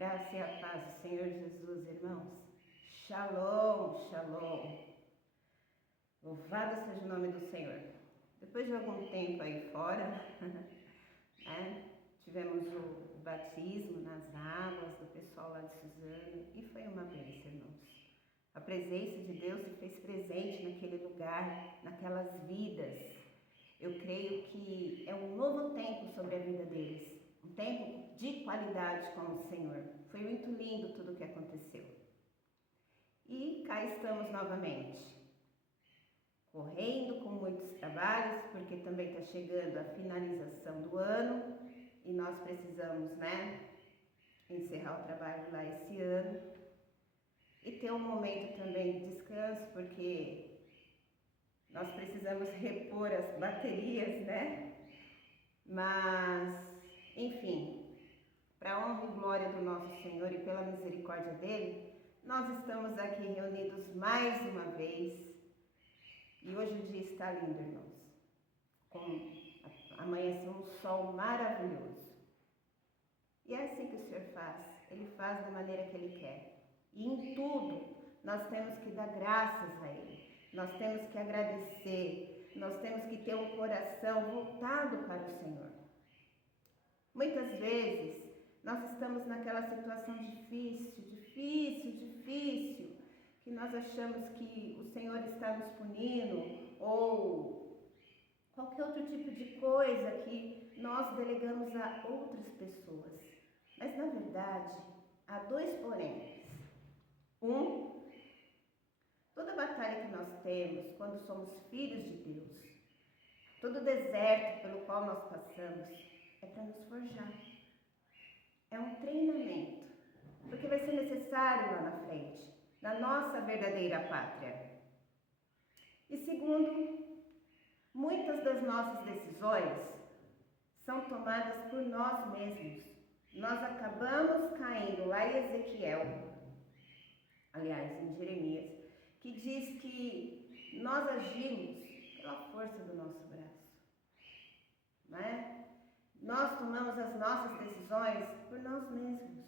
Graça e a paz do Senhor Jesus, irmãos. Shalom, shalom. Louvado seja o nome do Senhor. Depois de algum tempo aí fora, né, tivemos o batismo nas águas do pessoal lá de Suzano e foi uma bênção, irmãos. A presença de Deus se fez presente naquele lugar, naquelas vidas. Eu creio que é um novo tempo sobre a vida deles. Um tempo de qualidade com o Senhor. Foi muito lindo tudo o que aconteceu. E cá estamos novamente, correndo com muitos trabalhos, porque também está chegando a finalização do ano e nós precisamos, encerrar o trabalho lá esse ano e ter um momento também de descanso, porque nós precisamos repor as baterias, Mas, enfim, para a honra e glória do nosso Senhor e pela misericórdia dele, nós estamos aqui reunidos mais uma vez e hoje o dia está lindo, irmãos. Amanheceu um sol maravilhoso. E é assim que o Senhor faz, Ele faz da maneira que Ele quer. E em tudo nós temos que dar graças a Ele, nós temos que agradecer, nós temos que ter um coração voltado para o Senhor. Muitas vezes nós estamos naquela situação difícil, que nós achamos que o Senhor está nos punindo ou qualquer outro tipo de coisa que nós delegamos a outras pessoas. Mas na verdade, há dois poréns. Toda batalha que nós temos quando somos filhos de Deus, todo deserto pelo qual nós passamos, é para nos forjar. É um treinamento, porque vai ser necessário lá na frente, na nossa verdadeira pátria. E segundo, muitas das nossas decisões são tomadas por nós mesmos. Nós acabamos caindo lá em Ezequiel, aliás, em Jeremias, que diz que nós agimos pela força do nosso braço, Nós tomamos as nossas decisões por nós mesmos.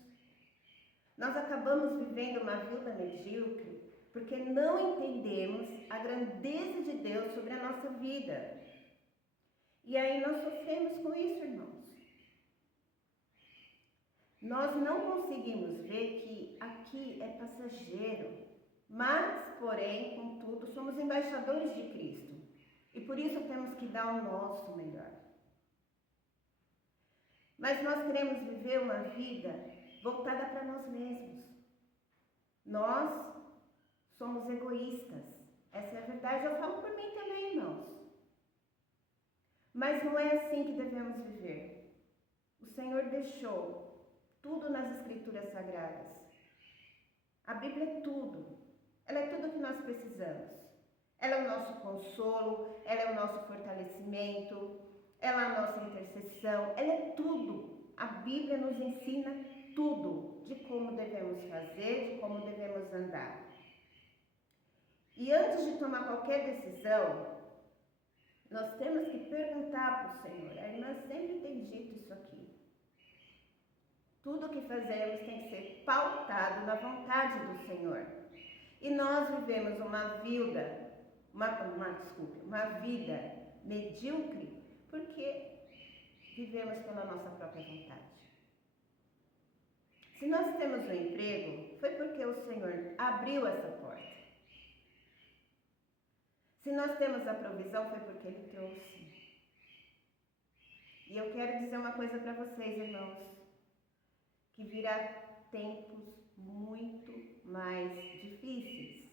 Nós acabamos vivendo uma vida medíocre porque não entendemos a grandeza de Deus sobre a nossa vida. E aí nós sofremos com isso, irmãos. Nós não conseguimos ver que aqui é passageiro, mas, porém, contudo, somos embaixadores de Cristo. E por isso temos que dar o nosso melhor. Mas nós queremos viver uma vida voltada para nós mesmos. Nós somos egoístas. Essa é a verdade, eu falo por mim também, irmãos. Mas não é assim que devemos viver. O Senhor deixou tudo nas Escrituras Sagradas. A Bíblia é tudo. Ela é tudo o que nós precisamos. Ela é o nosso consolo, ela é o nosso fortalecimento, ela é a nossa intercessão, ela é tudo. A Bíblia nos ensina tudo de como devemos fazer, de como devemos andar. E antes de tomar qualquer decisão, nós temos que perguntar para o Senhor. A irmã sempre tem dito isso aqui. Tudo o que fazemos tem que ser pautado na vontade do Senhor. E nós vivemos uma vida medíocre porque vivemos pela nossa própria vontade. Se nós temos um emprego, foi porque o Senhor abriu essa porta. Se nós temos a provisão, foi porque Ele trouxe. E eu quero dizer uma coisa para vocês, irmãos, que virá tempos muito mais difíceis.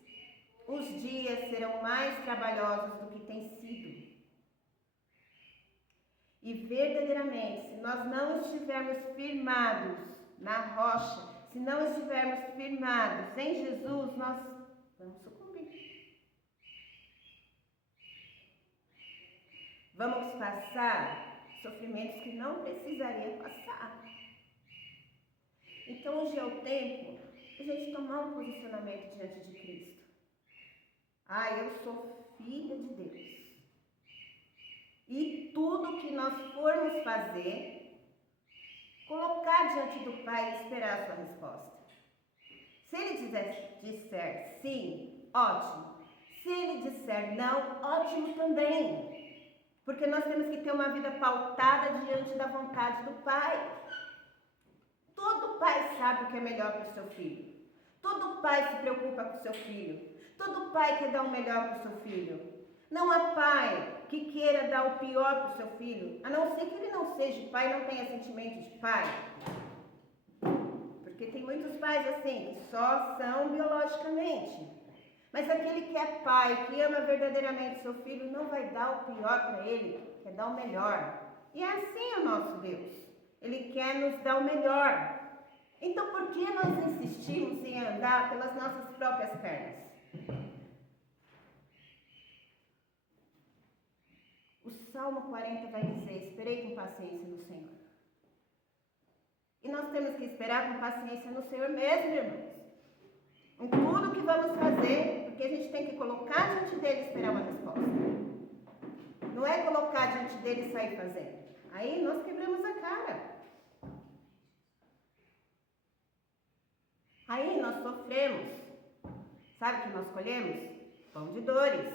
Os dias serão mais trabalhosos do que têm sido. E verdadeiramente, se nós não estivermos firmados na rocha, se não estivermos firmados em Jesus, nós vamos sucumbir. Vamos passar sofrimentos que não precisaria passar. Então hoje é o tempo de a gente tomar um posicionamento diante de Cristo. Eu sou filha de Deus. E tudo que nós formos fazer, Colocar diante do Pai e esperar a sua resposta. Se ele disser sim, ótimo. Se ele disser não, ótimo também. Porque nós temos que ter uma vida pautada diante da vontade do Pai. Todo pai sabe o que é melhor para o seu filho. Todo pai se preocupa com o seu filho. Todo pai quer dar o melhor para o seu filho. Não há pai que queira dar o pior para o seu filho, a não ser que ele não seja pai, não tenha sentimento de pai. Porque tem muitos pais assim, que só são biologicamente. Mas aquele que é pai, que ama verdadeiramente seu filho, não vai dar o pior para ele, quer dar o melhor. E é assim o nosso Deus. Ele quer nos dar o melhor. Então por que nós insistimos em andar pelas nossas próprias pernas? O Salmo 40 vai dizer, esperei com paciência no Senhor. E nós temos que esperar com paciência no Senhor mesmo, irmãos. Em tudo que vamos fazer, porque a gente tem que colocar diante dele e esperar uma resposta. Não é colocar diante dele e sair fazendo. Aí nós quebramos a cara. Aí nós sofremos. Sabe o que nós colhemos? Pão de dores.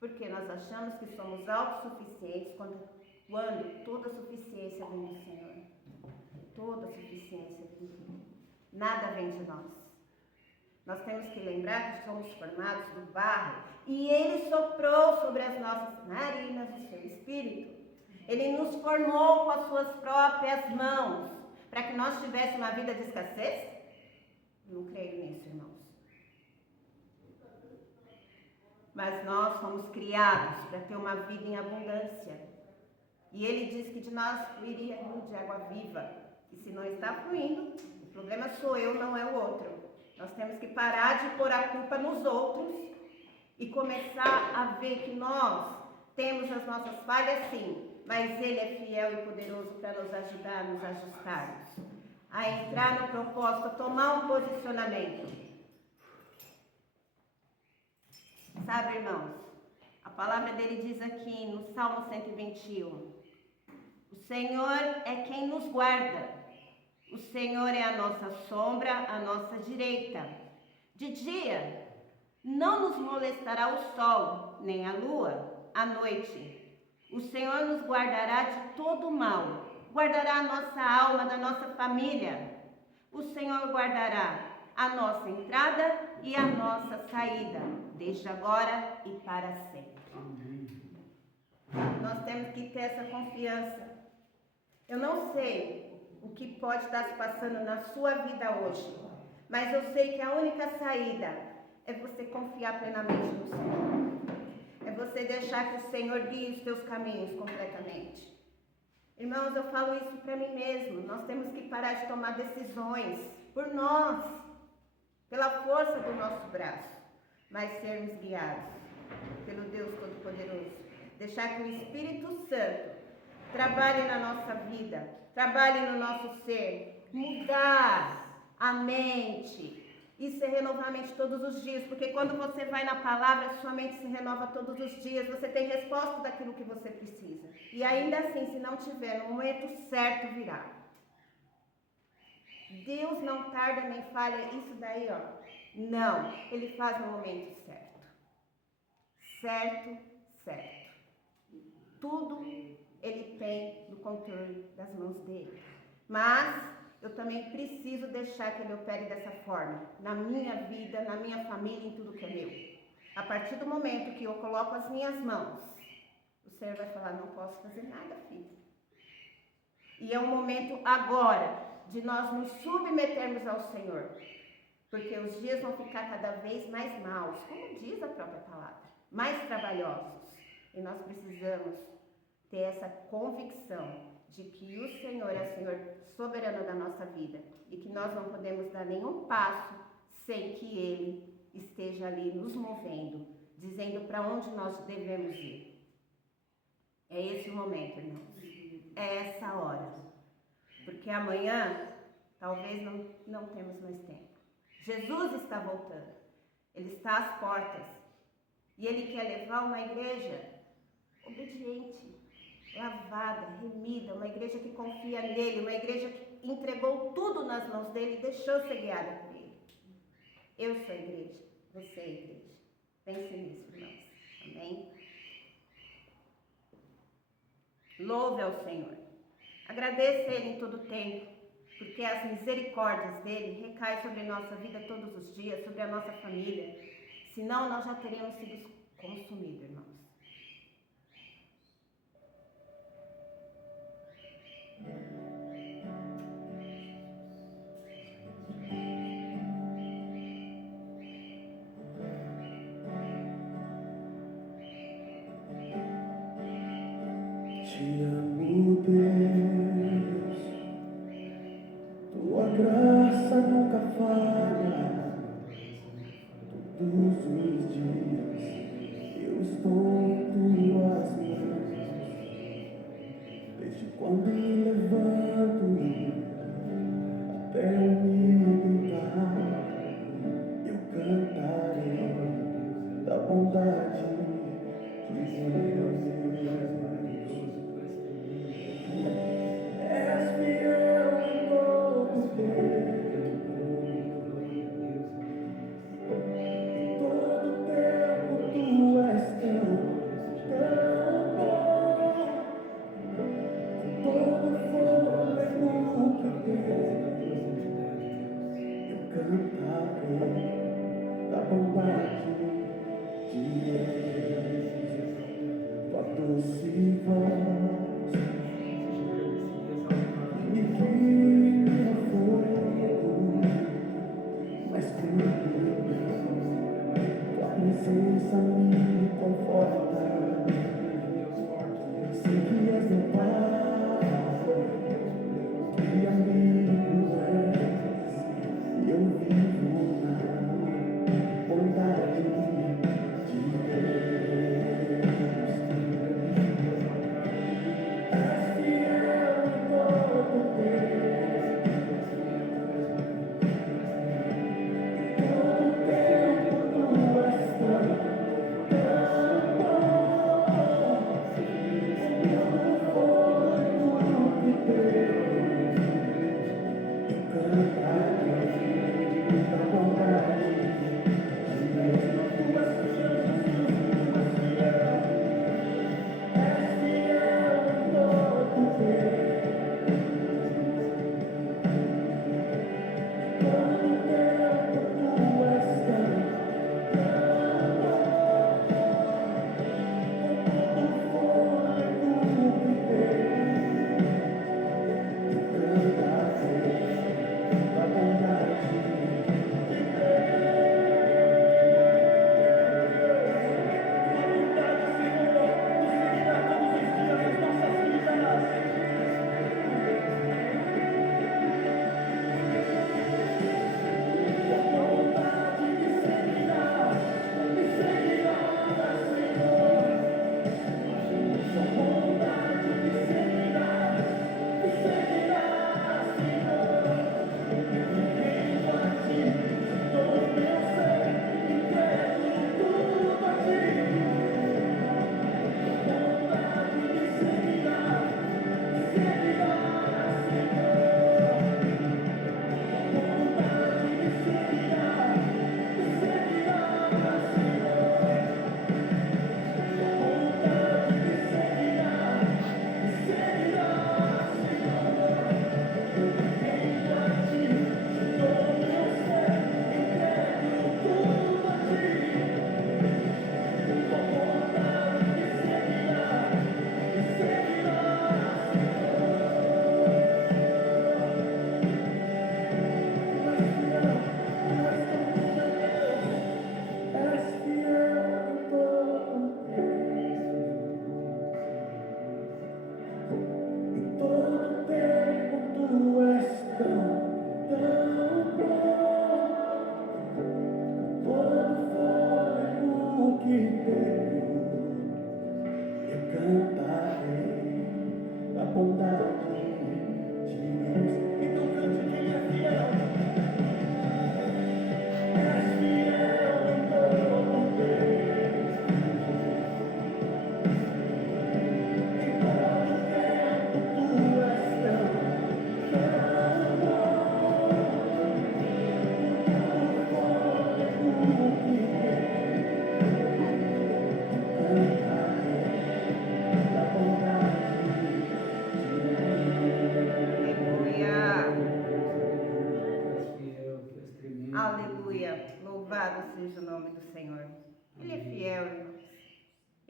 Porque nós achamos que somos autossuficientes quando toda a suficiência vem do Senhor. Toda a suficiência vem dele. Nada vem de nós. Nós temos que lembrar que somos formados do barro e Ele soprou sobre as nossas narinas o seu Espírito. Ele nos formou com as suas próprias mãos para que nós tivéssemos uma vida de escassez? Não creio nisso, irmãos. Mas nós fomos criados para ter uma vida em abundância. E Ele diz que de nós fluiria rio de água viva. E se não está fluindo, o problema sou eu, não é o outro. Nós temos que parar de pôr a culpa nos outros e começar a ver que nós temos as nossas falhas sim, mas Ele é fiel e poderoso para nos ajudar a nos ajustarmos, a entrar no propósito, a tomar um posicionamento. Sabe, irmãos, a palavra dele diz aqui no Salmo 121, o Senhor é quem nos guarda. O Senhor é a nossa sombra, a nossa direita. De dia, não nos molestará o sol, nem a lua, à noite. O Senhor nos guardará de todo mal, guardará a nossa alma da nossa família. O Senhor guardará a nossa entrada e a nossa saída, desde agora e para sempre. Nós temos que ter essa confiança. Eu não sei o que pode estar se passando na sua vida hoje, mas eu sei que a única saída é você confiar plenamente no Senhor. É você deixar que o Senhor guie os teus caminhos completamente. Irmãos, eu falo isso para mim mesmo. Nós temos que parar de tomar decisões por nós, pela força do nosso braço, mas sermos guiados pelo Deus Todo-Poderoso. Deixar que o Espírito Santo trabalhe na nossa vida, trabalhe no nosso ser, mudar a mente e se renovar a mente todos os dias, porque quando você vai na palavra, sua mente se renova todos os dias, você tem resposta daquilo que você precisa. E ainda assim, se não tiver, no momento certo virá. Deus não tarda nem falha, isso daí, ó. Não, Ele faz no momento certo. Certo. Tudo Ele tem no controle das mãos dele. Mas eu também preciso deixar que Ele opere dessa forma, na minha vida, na minha família, em tudo que é meu. A partir do momento que eu coloco as minhas mãos, o Senhor vai falar, não posso fazer nada, filho. E é o momento agora de nós nos submetermos ao Senhor, porque os dias vão ficar cada vez mais maus, como diz a própria palavra, mais trabalhosos. E nós precisamos ter essa convicção de que o Senhor é o Senhor soberano da nossa vida e que nós não podemos dar nenhum passo sem que Ele esteja ali nos movendo, dizendo para onde nós devemos ir. É esse o momento, irmãos. É essa hora. Porque amanhã, talvez não temos mais tempo. Jesus está voltando. Ele está às portas. E Ele quer levar uma igreja obediente. lavada, remida, uma igreja que confia nele, uma igreja que entregou tudo nas mãos dele e deixou ser guiada por ele. Eu sou a igreja, você é a igreja. Pense nisso, irmãos. Amém? Louve ao Senhor. Agradeça a Ele em todo tempo, porque as misericórdias dele recaem sobre a nossa vida todos os dias, sobre a nossa família. Senão nós já teríamos sido consumidos, irmãos. Te amo, Deus, tua graça nunca falha. Todos os dias eu estou em tuas mãos. Desde quando me levanto até eu me deitar, eu cantarei da bondade de Deus. És fiel em todo tempo, em todo tempo tu és tão bom. Todo fôlego que tenho, eu cantarei da bondade de Deus. Tua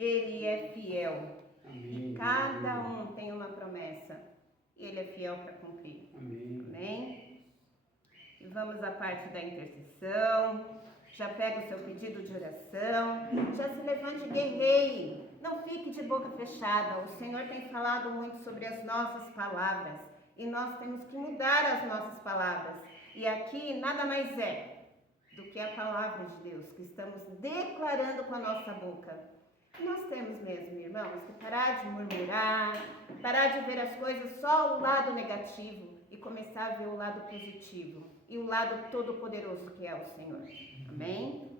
Ele é fiel. Amém. E cada um tem uma promessa. Ele é fiel para cumprir. Amém. Amém? E vamos à parte da intercessão. Já pega o seu pedido de oração. Já se levante e guerreie. Não fique de boca fechada. O Senhor tem falado muito sobre as nossas palavras. E nós temos que mudar as nossas palavras. E aqui nada mais é do que a palavra de Deus que estamos declarando com a nossa boca. Nós temos mesmo, irmãos, que parar de murmurar, parar de ver as coisas só o lado negativo e começar a ver o lado positivo e o lado todo-poderoso que é o Senhor. Amém?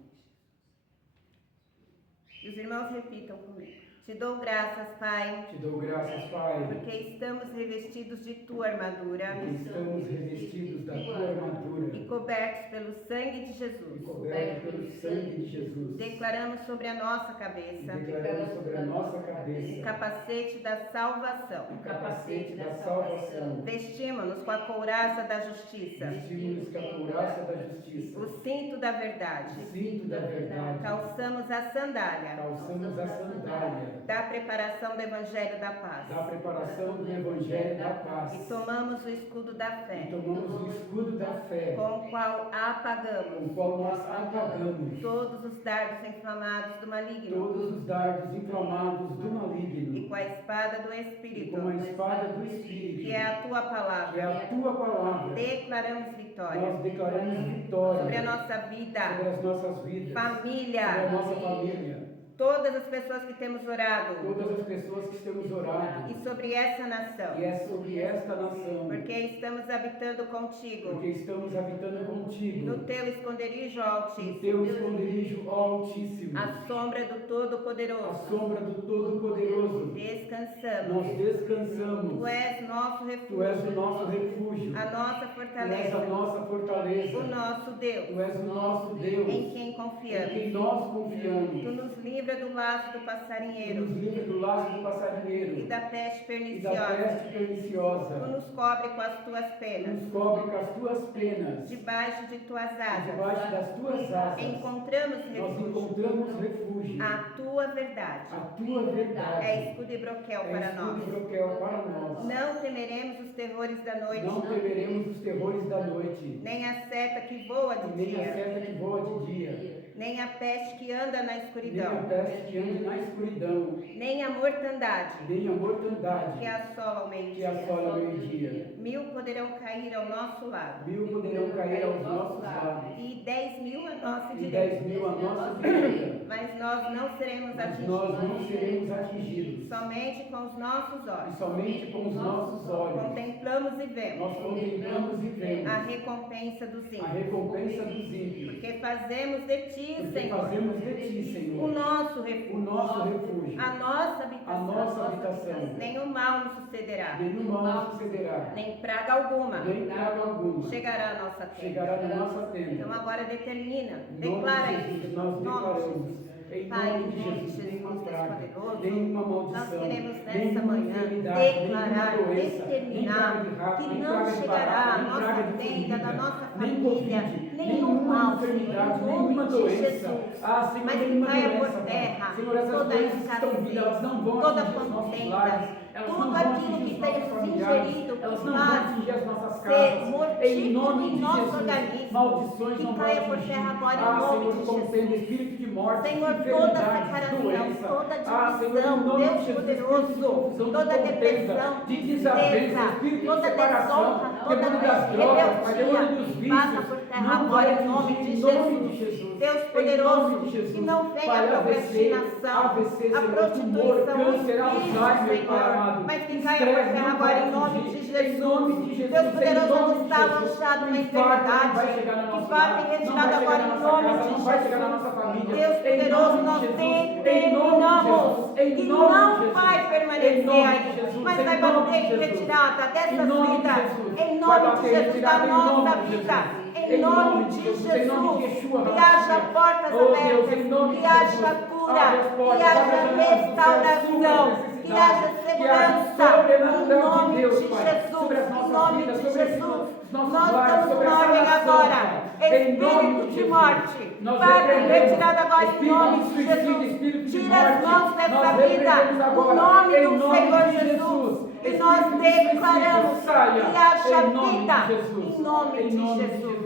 E os irmãos repitam comigo. Te dou graças, Pai. Te dou graças, Pai. Porque estamos revestidos de tua armadura. Porque estamos revestidos da tua armadura. E cobertos pelo sangue de Jesus. E cobertos pelo sangue de Jesus. Declaramos sobre a nossa cabeça. Declaramos sobre a nossa cabeça. O capacete da salvação. O capacete da salvação. Vestimos-nos com a couraça da justiça. Vestimos com a couraça da justiça. O cinto da verdade. O cinto da verdade. Calçamos a sandália. Calçamos a sandália. Da preparação do Evangelho da Paz. Da preparação do Evangelho da Paz. E tomamos o escudo da fé. E tomamos o escudo da fé. Com o qual apagamos. Com o qual nós apagamos todos os dardos inflamados do maligno. Todos os dardos inflamados do maligno. E com a espada do Espírito. E com a espada do Espírito. Que é a tua palavra. Que é a tua palavra. Declaramos vitória. Nós declaramos vitória. Sobre a nossa vida. Sobre as nossas vidas. Família. Sobre a nossa família. Todas as pessoas que temos orado. Todas as pessoas que temos orado. E sobre essa nação. E é sobre esta nação. Porque estamos habitando contigo. Porque estamos habitando contigo. No teu esconderijo altíssimo. No teu esconderijo altíssimo. A sombra do Todo-Poderoso. A sombra do Todo-Poderoso. Descansamos. Nós descansamos. Tu és nosso refúgio. Tu és o nosso refúgio. A nossa fortaleza. Tu és a nossa fortaleza. O nosso Deus. Tu és o nosso Deus. Em quem confiamos. Em quem nós confiamos. Tu nos livra do laço do passarinheiro. Tu nos livra do laço do passarinheiro. E da peste perniciosa. E da peste perniciosa. Tu nos cobre com as tuas penas. Tu nos cobre com as tuas penas. Debaixo de tuas asas. Debaixo das tuas asas. Encontramos refúgio. Nós encontramos refúgio. A tua verdade. A tua verdade. É escudo e broquel para nós. Escudo e broquel para nós. Não temeremos os terrores da noite. Não temeremos os terrores da noite. Nem a seta que voa de Nem dia. a seta que voa de dia. Nem a peste que anda na escuridão. Nem a peste que anda na escuridão. Nem a mortandade. Nem a mortandade que assola ao que meio-dia. assola ao meio-dia. 1000 poderão cair ao nosso lado. 1000 poderão cair aos nossos lados. E 10.000 à nossa E direita. 10.000 à nossa direita. Mas nós não seremos Mas atingidos. nós não seremos atingidos. Somente com os nossos E olhos. somente com os nossos olhos. Contemplamos e vemos Nós contemplamos e vemos a recompensa dos a ímpios. recompensa dos ímpios. Porque fazemos de ti, Porque Senhor, fazemos de ti, o Senhor, nosso o refúgio, nosso refúgio, a nossa a habitação. nossa habitação. Nenhum mal nos sucederá, Nenhum mal sucederá, nem praga alguma nem praga alguma chegará à nossa tenda. chegará na nossa tenda. Então agora determina, Em nome declara de Jesus, isso. nós Em nome de declaramos. Jesus. Em Pai, nome em de nome de Jesus, Jesus, nenhuma Deus praga, poderoso, nenhuma nós maldição, queremos nessa nenhuma manhã enfermidade, declarar, nenhuma doença, nem determinar praga de rato, que nem não praga de chegará barata, à nem nossa praga de tenda, da formiga, nossa nem família, Covid, nenhum nenhuma mal, enfermidade, Senhor, em nenhuma nome de doença. Jesus. Ah, Senhor, Mas que nenhuma caia por doença, Pai. terra Senhor, essas toda a doenças estão vindo, elas não vão toda atingir os nossos contenda, lares, elas não tudo vão aquilo atingir que os tem nossos nos familiares, ingerido, elas que não vão faz atingir as nossas ser casas. mortífero Em nome em de nosso Jesus, organismo, maldições que não vão caia por atingir. terra agora em Ah, nome Senhor, de contendo Jesus. espírito de morte, Senhor, toda enfermidade, separação, doença. toda Ah, Senhor, em divisão, nome de Deus Jesus, poderoso, espírito de confusão, de toda contenda, depressão, de desavença, tristeza, espírito de toda separação, desonra, toda demônio das drogas, Pai, demônio dos rebeldia, passa vícios, por terra não agora vai em nome atingir, de em nome de Jesus. Jesus. Deus Em poderoso, nome de Jesus. que não venha Pai, a procrastinação, AVC, a Senhor, prostituição, tumor, o câncer, vício, Alzheimer, Pai Senhor, amado. mas que caia por Estresse terra não agora vai em nome atingir. de Em nome de Jesus. Jesus, Deus em poderoso, nome onde de está Jesus. lançado uma O infarto não vai enfermidade, chegar no que nosso faça lar, retirado não vai agora chegar na em nossa nome casa, de não vai chegar na nossa Jesus. família. Deus Em poderoso, nome nós de Jesus, em nome de determinamos Jesus, em que nome de não Jesus, vai em permanecer nome de aí, Jesus, mas em vai nome de bater em Jesus. retirada Em dessas nome de vidas, Jesus. em Vai nome de bater em Jesus, da retirada, em nossa nome de vida, Jesus. em nome de em nome de Jesus, Yeshua, que haja portas Oh, Deus, abertas, em nome que de haja Jesus. cura, Abre as portas, que abre haja as janelas do céu, restauração, supra que haja que haja segurança, em sobrenatural nome de Deus, de Pai, Jesus, sobre as em nossas nome vidas, de sobre Jesus. os nossos Nós lares, damos sobre uma essa ordem nação, agora, Pai. Em nome espírito de Jesus. morte, Nós vai repreendemos retirado agora em espírito nome de de suicídio, Jesus. espírito de Tira as morte, mãos mãos dessa vida, no nome do Senhor Jesus. E nós declaramos que haja vida em nome de Jesus.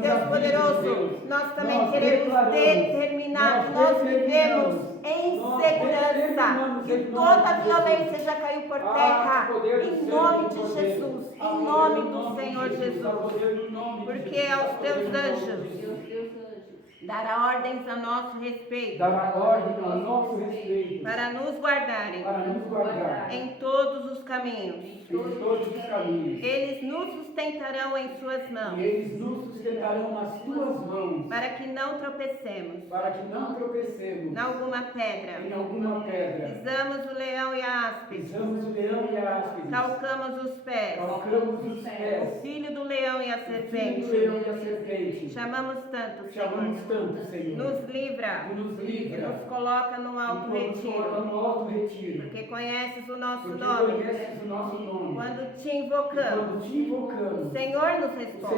Deus poderoso, nós também queremos determinar que nós vivemos em segurança, que toda violência já caiu por terra, em nome de Jesus, em nome do Senhor Jesus, porque aos teus anjos dará ordens a nosso respeito, para nos guardarem em todos os caminhos. Eles nos sustentarão em suas mãos, nas tuas mãos, para que não tropecemos em alguma pedra. Pisamos o leão e a áspide, calcamos os pés, o filho do leão e a serpente. Chamamos tanto, Senhor. Nos livra e nos coloca no alto retiro, porque conheces o nosso nome. Quando te invocamos, o Senhor nos responde.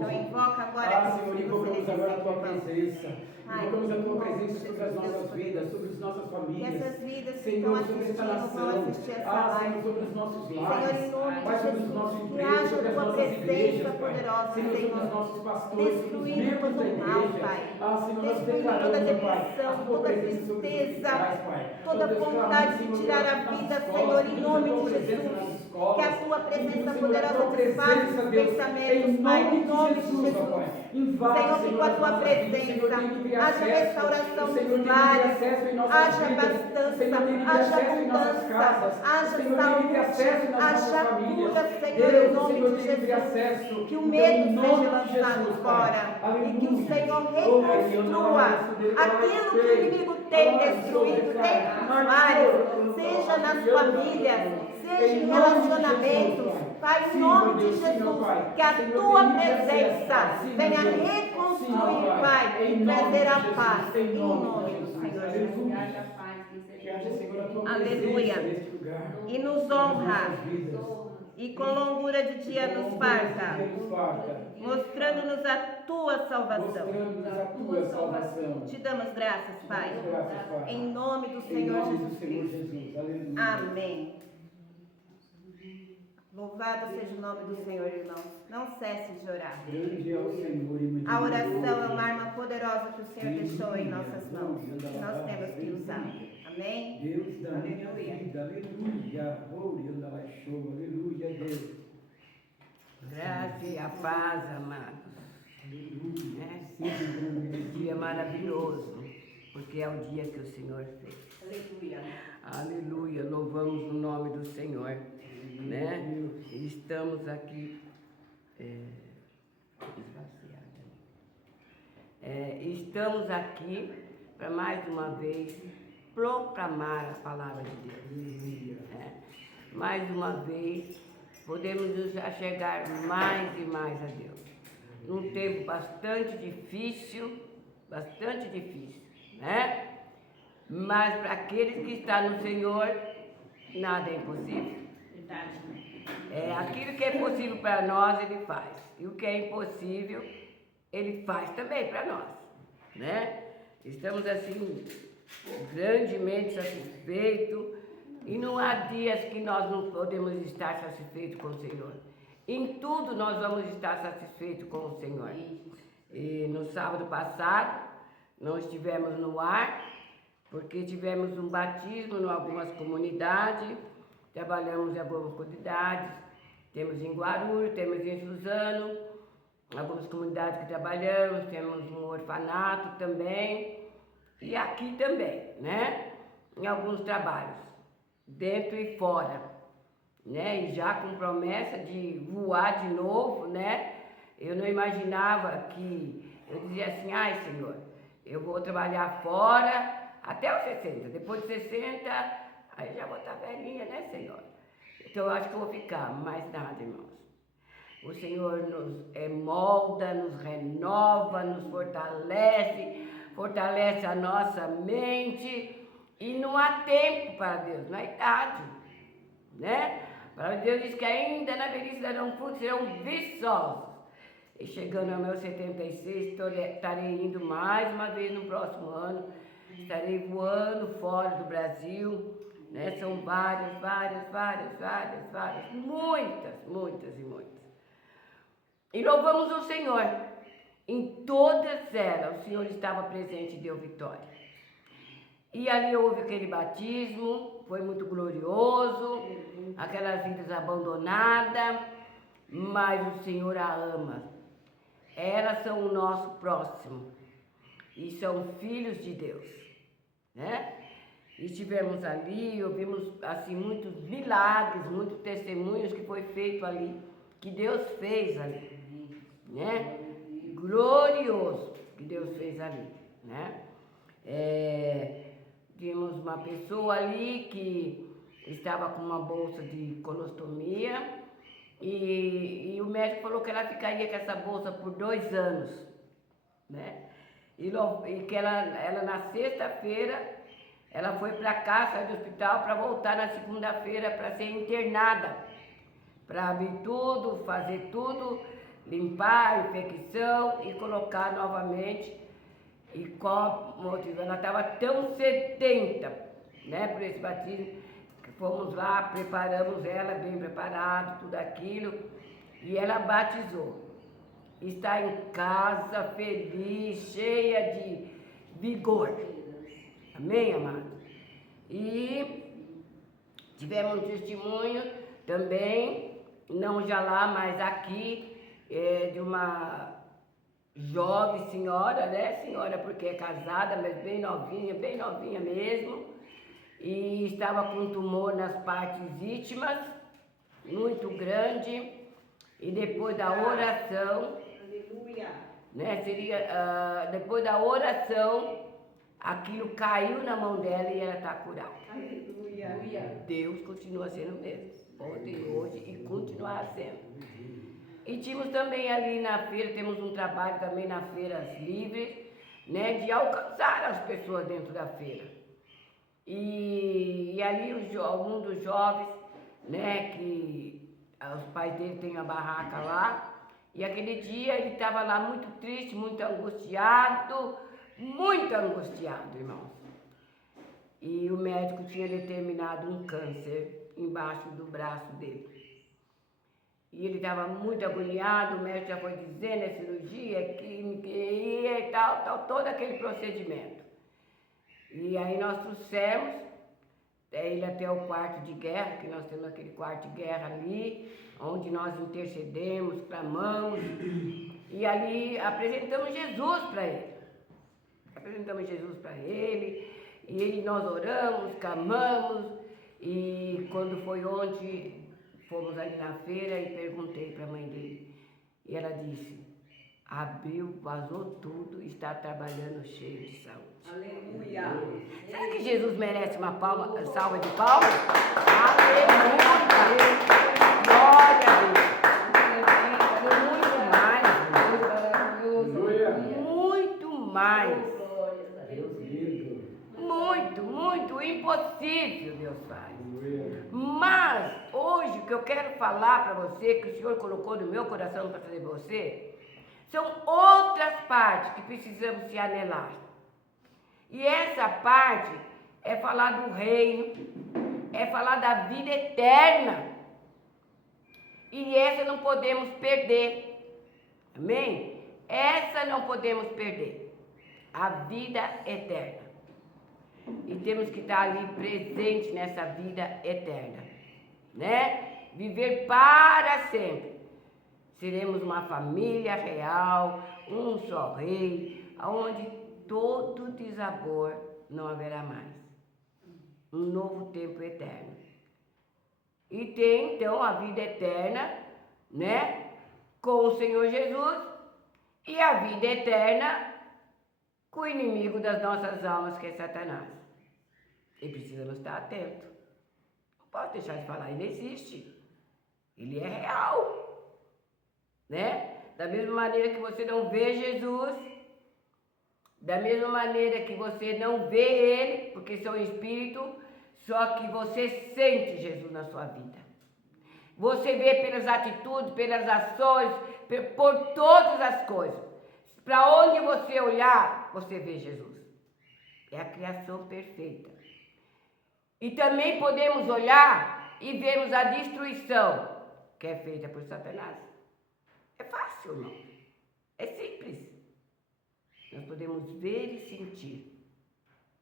Então invoca agora, Senhor, agora a tua presença. Invocamos a tua presença sobre as nossas vidas, sobre as nossas famílias. Que essas vidas que Senhor, estão sobre esta assistindo vão nação. assistir essa live. Senhor, sobre os nossos Senhor, lares. em nome Pai, de sobre os Jesus, nossos que empregos, haja sobre as tua nossas presença igrejas, Pai. poderosa, Senhor, sobre Senhor, os nossos pastores, sobre os destruindo membros da todo o mal, igreja. Pai. Senhor, nós Destruindo declaramos, toda Pai, depressão, a tua toda presença sobre os tristeza, hospitais, Pai. toda Nós vontade declaramos, de tirar a nas vida, escolas, Senhor, em pedimos a nome tua de presença Jesus. nas escolas. Que a tua presença Pedimos, Senhor, a poderosa tua desfaça presença, os Deus, pensamentos, em Pai, nome em nome de Jesus, ó Jesus. Pai. Invade, Senhor, que com a as tua nossas vidas. presença Senhor, tem livre haja acesso. restauração O Senhor dos tem livre lares, acesso em nossas haja vidas. O abastança, Senhor tem livre haja acesso em nossas abundância, casas. haja O Senhor tem livre acesso saúde, nas nossas haja famílias. cura, Senhor, Deus, em o nome Senhor de tem livre Jesus. acesso. Que o Então, medo em nome seja de lançado Jesus, fora Pai. e que o Aleluia. Senhor Oh, Pai, reconstrua aquilo que o inimigo tem destruído dentro dos lares, seja nas famílias, seja em relacionamentos. Pai, em nome de Jesus, que a tua presença venha reconstruir, Pai, e trazer a paz em nome do Senhor Jesus. Aleluia. E nos honra, e com longura de dia nos farta, mostrando-nos a tua salvação. Te damos graças, Pai, em nome do Senhor Jesus Cristo. Amém. Louvado seja o nome do Senhor, irmãos. Não cesse de orar. A oração é uma arma poderosa que o Senhor deixou em nossas mãos, que nós temos que usar. Amém? Deus da minha Aleluia. vida, aleluia. Aleluia, Deus. Graça e a paz, amados. Aleluia. Um dia maravilhoso, porque é o dia que o Senhor fez. Aleluia. Aleluia, louvamos o nome do Senhor, né? E estamos aqui estamos aqui para mais uma vez proclamar a palavra de Deus. Mais uma vez podemos nos achegar mais e mais a Deus. Num tempo bastante difícil, né? Mas para aqueles que estão no Senhor, nada é impossível. Aquilo que é possível para nós, Ele faz. E o que é impossível, Ele faz também para nós, né? Estamos assim, grandemente satisfeitos. E não há dias que nós não podemos estar satisfeitos com o Senhor. Em tudo nós vamos estar satisfeitos com o Senhor. E no sábado passado, não estivemos no ar, porque tivemos um batismo em algumas comunidades, trabalhamos em algumas comunidades, temos em Guarulhos, temos em Suzano, algumas comunidades que trabalhamos, temos um orfanato também, e aqui também, né? Em alguns trabalhos, dentro e fora, né? E já com promessa de voar de novo, né? Eu não imaginava que, eu dizia assim, ai Senhor, eu vou trabalhar fora até os 60, depois de 60, aí já vou estar velhinha, né, Senhor? Então eu acho que eu vou ficar, mais nada, irmãos. O Senhor nos molda, nos renova, nos fortalece a nossa mente, e não há tempo para Deus, não há idade, né? Para Deus diz que ainda na velhice darão frutos, serão viçosos. E chegando ao meu 76, estarei indo mais uma vez no próximo ano. estarei voando fora do Brasil, né? São várias, muitas e muitas. E louvamos o Senhor. Em todas elas, o Senhor estava presente e deu vitória. E ali houve aquele batismo, foi muito glorioso, aquelas vidas abandonadas, mas o Senhor a ama. Elas são o nosso próximo e são filhos de Deus, né? Estivemos ali, ouvimos assim muitos milagres, muitos testemunhos que foi feito ali, que Deus fez ali, né? Glorioso que Deus fez ali, né? Tínhamos uma pessoa ali que estava com uma bolsa de colostomia e o médico falou que ela ficaria com essa bolsa por 2 anos, né? E que ela na sexta-feira, ela foi para cá, saiu do hospital para voltar na segunda-feira para ser internada, para abrir tudo, fazer tudo, limpar a infecção e colocar novamente. E qual motivo? Ela estava tão sedenta, né, por esse batismo, que fomos lá, preparamos ela, bem preparado, tudo aquilo, e ela batizou. Está em casa, feliz, cheia de vigor. Amém, amado? E tivemos um testemunho também, não já lá, mas aqui, de uma jovem senhora, né? Senhora porque é casada, mas bem novinha mesmo. E estava com um tumor nas partes íntimas, muito grande. E depois da oração, né? Depois da oração, aquilo caiu na mão dela e ela está curada. Aleluia. Deus continua sendo o mesmo, ontem, hoje e continuará sendo. E tínhamos também ali na feira, temos um trabalho também na Feiras Livres, né, de alcançar as pessoas dentro da feira. E ali algum dos jovens, né, que os pais dele têm a barraca lá, e aquele dia ele estava lá muito triste, muito angustiado, irmãos. E o médico tinha determinado um câncer embaixo do braço dele. E ele estava muito agoniado, o médico já foi dizendo, é cirurgia, química e tal, todo aquele procedimento. E aí nós trouxemos ele até o quarto de guerra, que nós temos aquele quarto de guerra ali, onde nós intercedemos, clamamos, e ali apresentamos Jesus para ele. E nós oramos, clamamos, e quando foi ontem, fomos ali na feira e perguntei para a mãe dele. E ela disse, abriu, vazou tudo, está trabalhando cheio de saúde. Aleluia! Será que Jesus merece uma salva de palmas? Aleluia! Glória a Deus! Muito mais. Muito impossível Deus faz. Mas hoje o que eu quero falar para você, que o Senhor colocou no meu coração para fazer para você, são outras partes que precisamos se anelar. E essa parte é falar do reino, é falar da vida eterna. E essa não podemos perder. Amém? Essa não podemos perder. A vida eterna. E temos que estar ali presente nessa vida eterna, né? Viver para sempre. Seremos uma família real, um só rei, onde todo desabor não haverá mais. Um novo tempo eterno. E tem então a vida eterna, né? Com o Senhor Jesus, e a vida eterna com o inimigo das nossas almas, que é Satanás. E precisamos estar atentos. Não posso deixar de falar, ele existe. Ele é real. Né? Da mesma maneira que você não vê Jesus, da mesma maneira que você não vê ele, porque são espírito, só que você sente Jesus na sua vida. Você vê pelas atitudes, pelas ações, por todas as coisas. Para onde você olhar, você vê Jesus. é a criação perfeita. E também podemos olhar e vermos a destruição, que é feita por Satanás. É fácil, não? É simples. Nós podemos ver e sentir.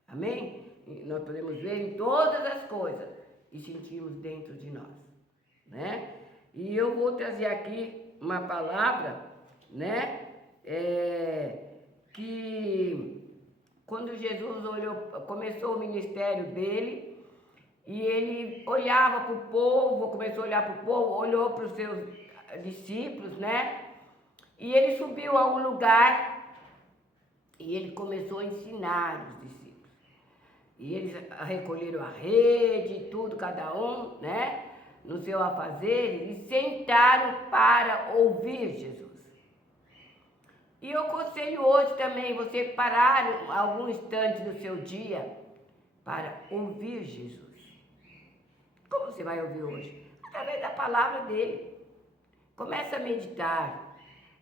Amém? E nós podemos ver em todas as coisas e sentirmos dentro de nós, né? E eu vou trazer aqui uma palavra, né? Que quando Jesus começou o ministério dele, e ele olhava para o povo, começou a olhar para o povo, olhou para os seus discípulos, né? E ele subiu a um lugar e ele começou a ensinar os discípulos. E eles recolheram a rede, tudo, cada um, né? No seu afazer, e sentaram para ouvir Jesus. E eu aconselho hoje também você parar algum instante do seu dia para ouvir Jesus. Como você vai ouvir hoje? Através da palavra dele. Começa a meditar,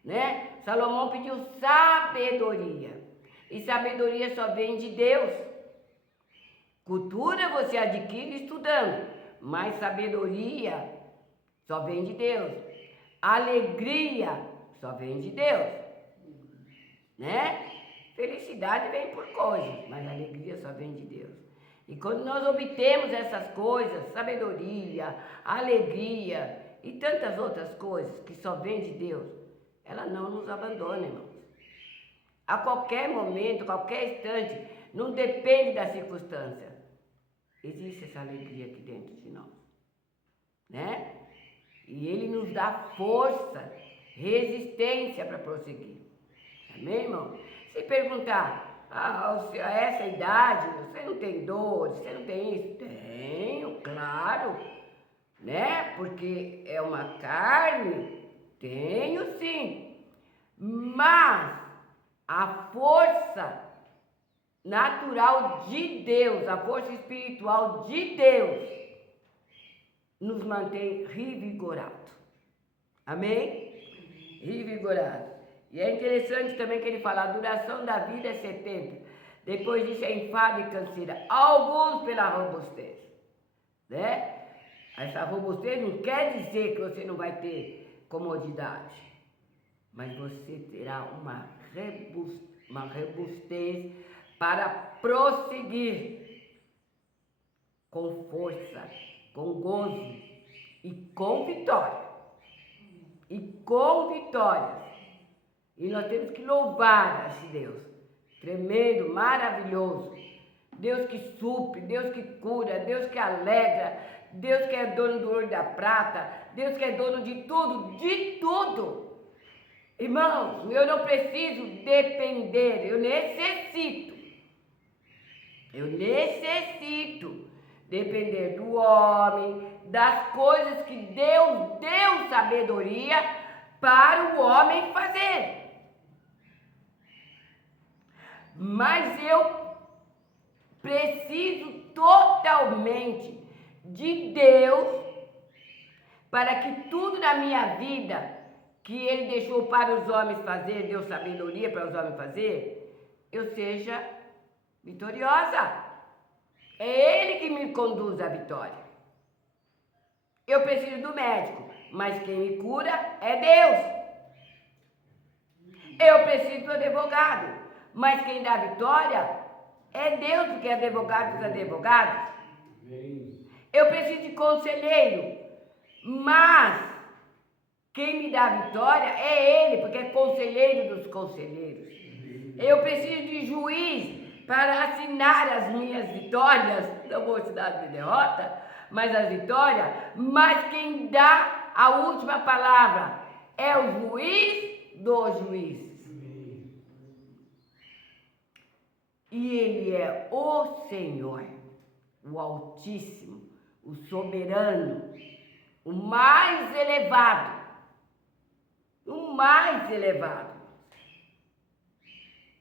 né? Salomão pediu sabedoria. E sabedoria só vem de Deus. Cultura você adquire estudando, mas sabedoria só vem de Deus. Alegria só vem de Deus, né? Felicidade vem por coisas, mas alegria só vem de Deus. E quando nós obtemos essas coisas, sabedoria, alegria e tantas outras coisas que só vêm de Deus, ela não nos abandona, irmãos. A qualquer momento, qualquer instante, não depende da circunstância. Existe essa alegria aqui dentro de nós, né? E ele nos dá força, resistência para prosseguir. Amém, irmão? Se perguntar, a essa idade, você não tem dor, você não tem isso? Tenho, claro, né? Porque é uma carne, tenho sim. Mas a força natural de Deus, a força espiritual de Deus, nos mantém revigorados. Amém? Revigorado. E é interessante também que ele fala, a duração da vida é 70. Depois disso é enfado e canseira. Alguns pela robustez. Né? Essa robustez não quer dizer que você não vai ter comodidade. Mas você terá uma robustez para prosseguir com força, com gozo e com vitória. E com vitórias. E nós temos que louvar esse Deus, tremendo, maravilhoso. Deus que supre, Deus que cura, Deus que alegra, Deus que é dono do ouro e da prata, Deus que é dono de tudo, de tudo. Irmãos, eu não preciso depender, eu necessito depender do homem, das coisas que Deus deu sabedoria para o homem fazer. Mas eu preciso totalmente de Deus para que tudo na minha vida que Ele deixou para os homens fazer, deu sabedoria para os homens fazer, eu seja vitoriosa. É Ele que me conduz à vitória. Eu preciso do médico, mas quem me cura é Deus. Eu preciso do advogado, mas quem dá vitória é Deus, porque é advogado dos advogados. Eu preciso de conselheiro, mas quem me dá vitória é Ele, porque é conselheiro dos conselheiros. Eu preciso de juiz para assinar as minhas vitórias, não vou assinar de derrota, mas as vitórias, mas quem dá a última palavra é o juiz dos juízes. E Ele é o Senhor, o Altíssimo, o Soberano, o mais elevado. O mais elevado.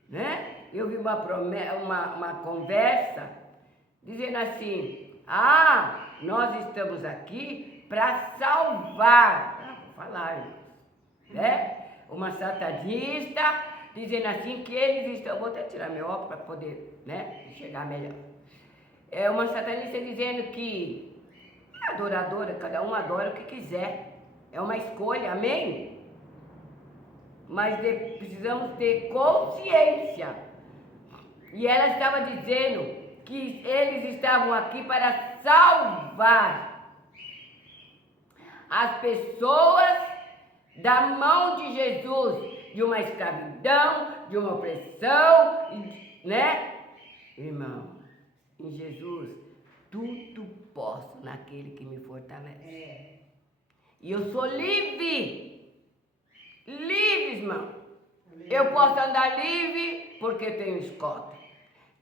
Né? Eu vi uma conversa dizendo assim, nós estamos aqui para salvar, vou falar, né? Uma satanista dizendo assim que eles estão... Vou até tirar meu óculos para poder, né, enxergar melhor. É uma satanista dizendo que é adoradora, cada um adora o que quiser. É uma escolha, amém? Mas precisamos ter consciência. E ela estava dizendo que eles estavam aqui para salvar as pessoas da mão de Jesus, de uma escravidão, de uma opressão, né? Irmão, em Jesus, tudo posso naquele que me fortalece. E eu sou livre. Livre, irmão. Eu posso andar livre porque eu tenho escolta.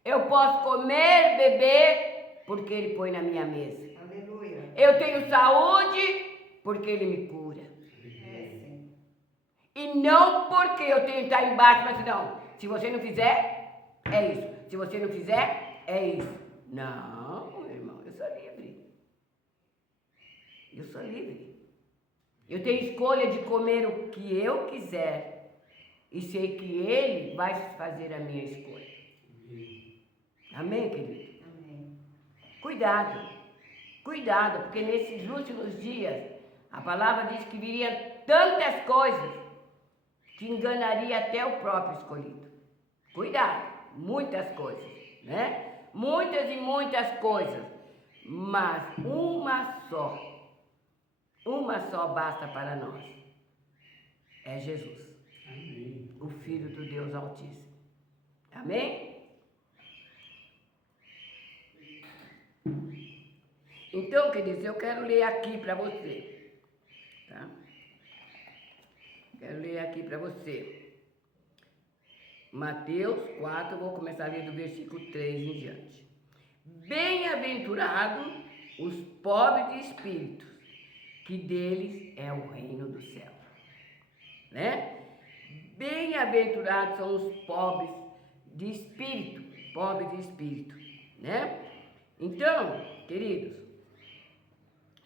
Eu posso comer, beber porque Ele põe na minha mesa. Aleluia. Eu tenho saúde porque Ele me cura. Sim. E não porque eu tenho que estar embaixo, mas não. Se você não fizer, é isso. Se você não fizer, é isso. Não, irmão, eu sou livre. Eu sou livre. Eu tenho escolha de comer o que eu quiser. E sei que Ele vai fazer a minha escolha. Amém, querido? Amém. Cuidado. Cuidado, porque nesses últimos dias, a palavra diz que viriam tantas coisas que enganaria até o próprio escolhido. Cuidado, muitas coisas, né? Muitas e muitas coisas, mas uma só basta para nós. É Jesus, Amém. o Filho do Deus Altíssimo. Amém? Então, queridos, eu quero ler aqui para você, tá? Quero ler aqui para você. Mateus 4, vou começar a ler do versículo 3 em diante. Bem-aventurados os pobres de espírito, que deles é o reino do céu. Né? Bem-aventurados são os pobres de espírito, né? Então, queridos,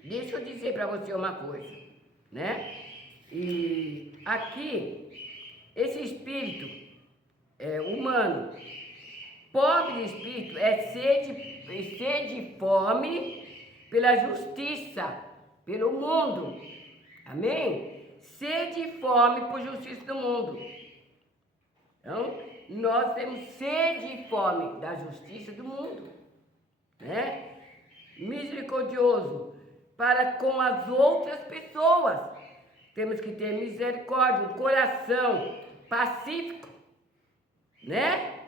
deixa eu dizer para você uma coisa, né? E aqui, esse espírito humano, pobre de espírito, é sede e fome pela justiça, pelo mundo. Amém? Sede e fome por justiça do mundo. Então, nós temos sede e fome da justiça do mundo, né? Misericordioso para com as outras pessoas. Temos que ter misericórdia, um coração pacífico, né?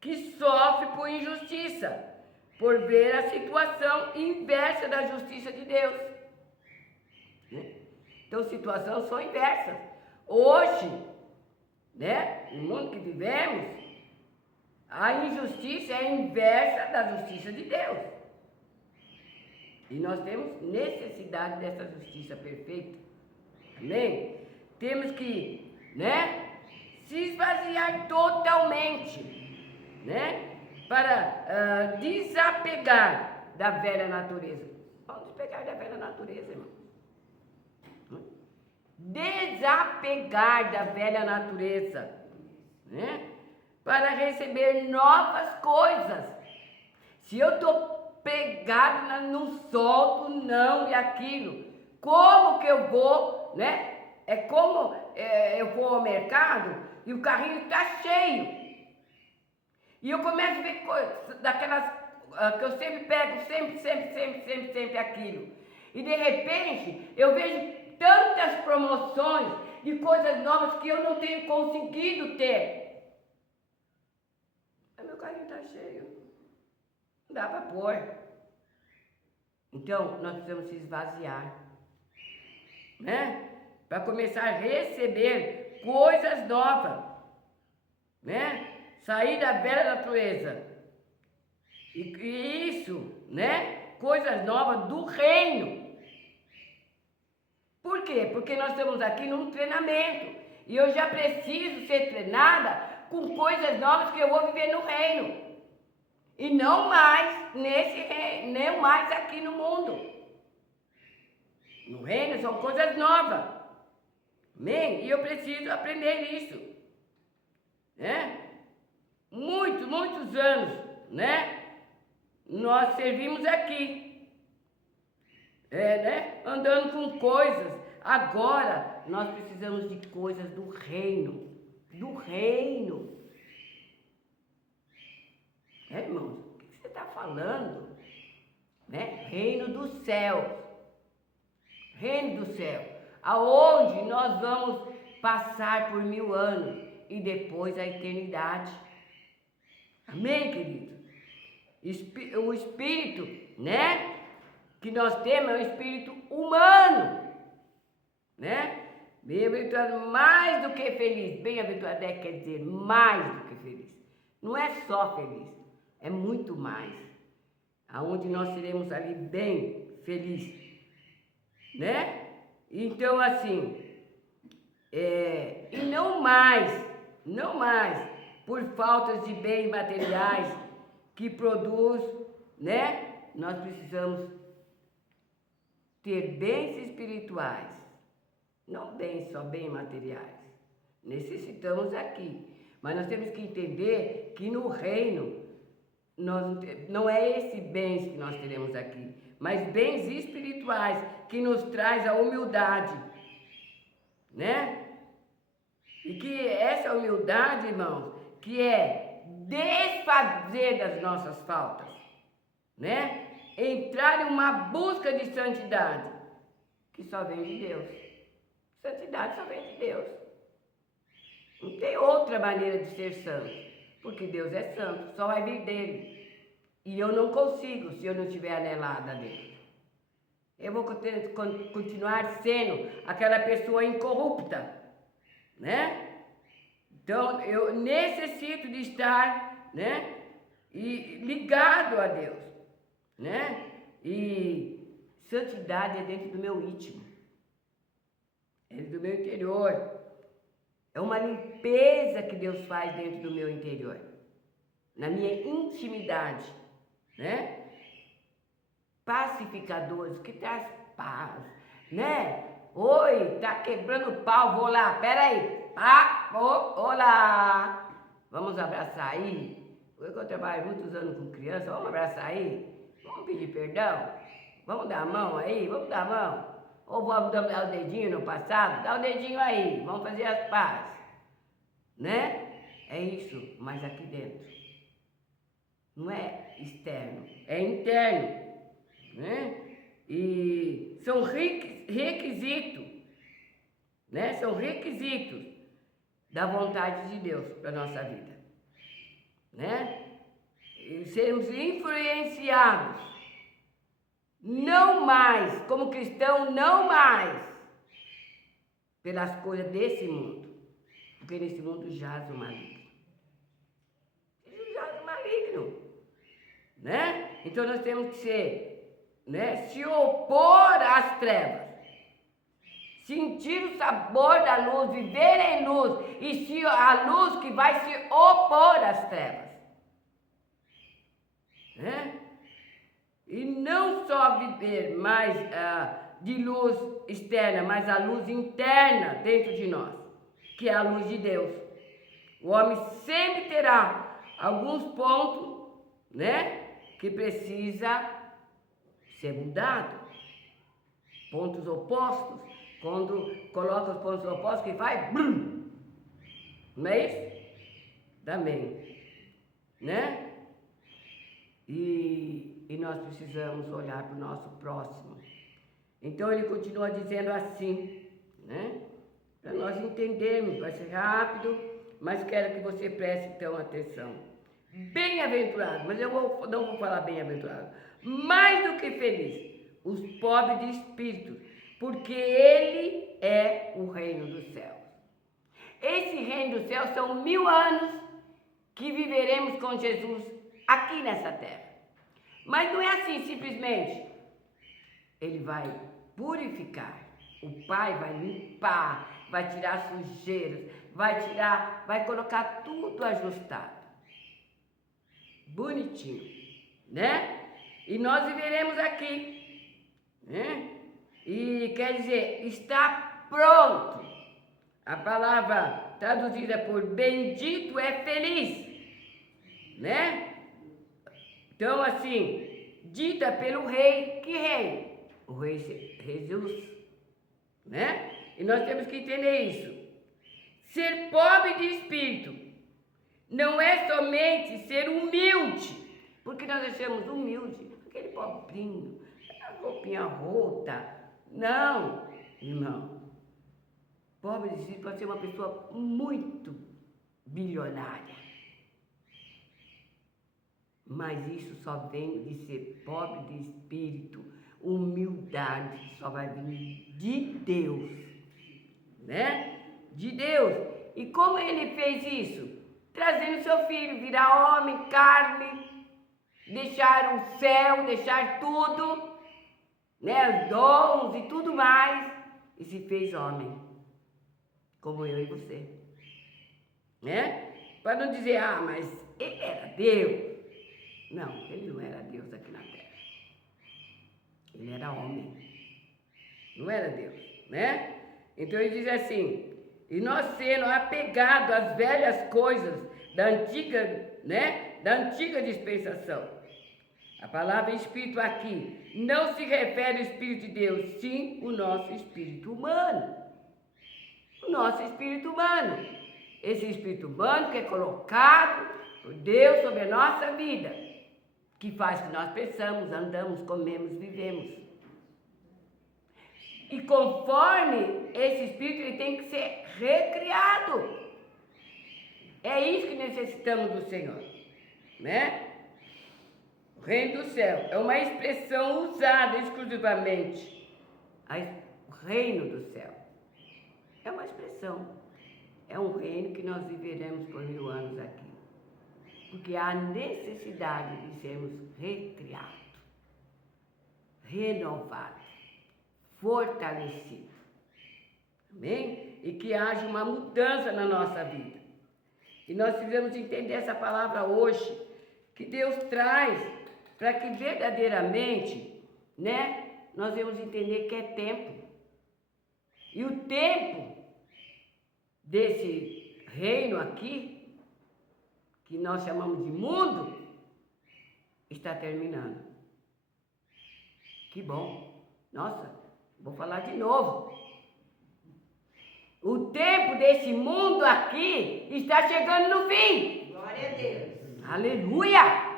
Que sofre por injustiça, por ver a situação inversa da justiça de Deus. Né? Então, situações são inversas. Hoje, né? No mundo que vivemos, a injustiça é inversa da justiça de Deus. E nós temos necessidade dessa justiça perfeita. Amém? Temos que, né, se esvaziar totalmente, né, para desapegar da velha natureza. Vamos despegar da velha natureza, irmão. Desapegar da velha natureza, né, para receber novas coisas. Se eu estou pegado, não solto, não, e aquilo, como que eu vou, né? É como eu vou ao mercado e o carrinho está cheio. E eu começo a ver coisas, daquelas que eu sempre pego, sempre aquilo. E de repente, eu vejo tantas promoções de coisas novas que eu não tenho conseguido ter. Mas meu carrinho está cheio. Não dá para pôr. Então, nós precisamos se esvaziar, né? Para começar a receber coisas novas, né? Sair da velha natureza. E isso, né? Coisas novas do reino. Por quê? Porque nós estamos aqui num treinamento. E eu já preciso ser treinada com coisas novas que eu vou viver no reino. E não mais nesse reino, nem mais aqui no mundo. No reino são coisas novas. Amém? E eu preciso aprender isso. né? Muitos anos, né? Nós servimos aqui, né? Andando com coisas. Agora nós precisamos de coisas do reino. Irmãos, o que você está falando? Né? Reino do céu. Reino do céu. Aonde nós vamos passar por 1000 anos e depois a eternidade. Amém, querido? O espírito, né? Que nós temos é um espírito humano, né? Bem-aventurado mais do que feliz. Bem-aventurado quer dizer mais do que feliz. Não é só feliz, é muito mais. Aonde nós seremos ali bem felizes, né? Então, assim, e não mais, por faltas de bens materiais que produz, né? Nós precisamos ter bens espirituais, não só bens materiais. Necessitamos aqui, mas nós temos que entender que no reino não é esse bens que nós teremos aqui, mas bens espirituais que nos traz a humildade, né? E que essa humildade, irmãos, que é desfazer das nossas faltas, né? Entrar em uma busca de santidade, que só vem de Deus. Santidade só vem de Deus. Não tem outra maneira de ser santo, porque Deus é santo, só vai vir dele. E eu não consigo se eu não estiver anelada dele. Eu vou continuar sendo aquela pessoa incorrupta, né? Então, eu necessito de estar, né? E ligado a Deus, né? E santidade é dentro do meu íntimo, é dentro do meu interior. É uma limpeza que Deus faz dentro do meu interior, na minha intimidade, né? Pacificadores, que traz paz, né? Oi, tá quebrando pau, vou lá, peraí. Olá, vamos abraçar aí? Eu trabalho muitos anos com criança, vamos abraçar aí? Vamos pedir perdão? Vamos dar a mão aí? Vamos dar a mão? Ou vamos dar o dedinho no passado? Dá o dedinho aí, vamos fazer as pazes, né? É isso, mas aqui dentro. Não é externo, é interno, né? E são requisitos, né? São requisitos da vontade de Deus para a nossa vida, né? E sermos influenciados, não mais, como cristão, não mais pelas coisas desse mundo, porque nesse mundo jaz o maligno. Jaz o maligno, né? Então nós temos que ser, né? Se opor às trevas. Sentir o sabor da luz, viver em luz, e se a luz que vai se opor às trevas, né? E não só viver mais de luz externa, mas a luz interna dentro de nós, que é a luz de Deus. O homem sempre terá alguns pontos, né, que precisa ser mudado, pontos opostos. Quando coloca os pontos opostos, que vai, blum, não é isso? Também, né? E nós precisamos olhar para o nosso próximo. Então ele continua dizendo assim, né? Para nós entendermos, vai ser rápido, mas quero que você preste então atenção. Bem-aventurado, mas eu não vou falar bem-aventurado, mais do que feliz, os pobres de espírito, porque ele é o reino dos céus. Esse reino dos céus são 1000 anos que viveremos com Jesus aqui nessa terra. Mas não é assim simplesmente. Ele vai purificar. O Pai vai limpar, vai tirar sujeiras, vai colocar tudo ajustado. Bonitinho, né? E nós viveremos aqui, né? E quer dizer, está pronto. A palavra traduzida por bendito é feliz, né? Então, assim, dita pelo rei, que rei? O rei Jesus, né? E nós temos que entender isso. Ser pobre de espírito não é somente ser humilde, porque nós achamos humilde, aquele pobrinho, a roupinha rota. Não, irmão. Pobre de espírito pode ser uma pessoa muito bilionária. Mas isso só vem de ser pobre de espírito. Humildade só vai vir de Deus, né? De Deus. E como ele fez isso? Trazendo seu filho, virar homem, carne, deixar o céu, deixar tudo, né? Os dons e tudo mais, e se fez homem, como eu e você, né? Para não dizer, mas ele era Deus. Não, ele não era Deus aqui na terra. Ele era homem, não era Deus, né? Então ele diz assim, e nós sendo apegados às velhas coisas da antiga, né? Da antiga dispensação. A palavra espírito aqui não se refere ao Espírito de Deus, sim o nosso espírito humano. O nosso espírito humano. Esse espírito humano que é colocado por Deus sobre a nossa vida, que faz que nós pensamos, andamos, comemos, vivemos. E conforme esse espírito, ele tem que ser recriado. É isso que necessitamos do Senhor, né? O reino do céu é uma expressão usada exclusivamente. O reino do céu é uma expressão. É um reino que nós viveremos por 1000 anos aqui. Porque há necessidade de sermos recriados, renovados, fortalecidos. Amém? E que haja uma mudança na nossa vida. E nós precisamos entender essa palavra hoje, que Deus traz, para que verdadeiramente, né, nós vamos entender que é tempo. E o tempo desse reino aqui, que nós chamamos de mundo, está terminando. Que bom. Nossa, vou falar de novo. O tempo desse mundo aqui está chegando no fim. Glória a Deus. Aleluia!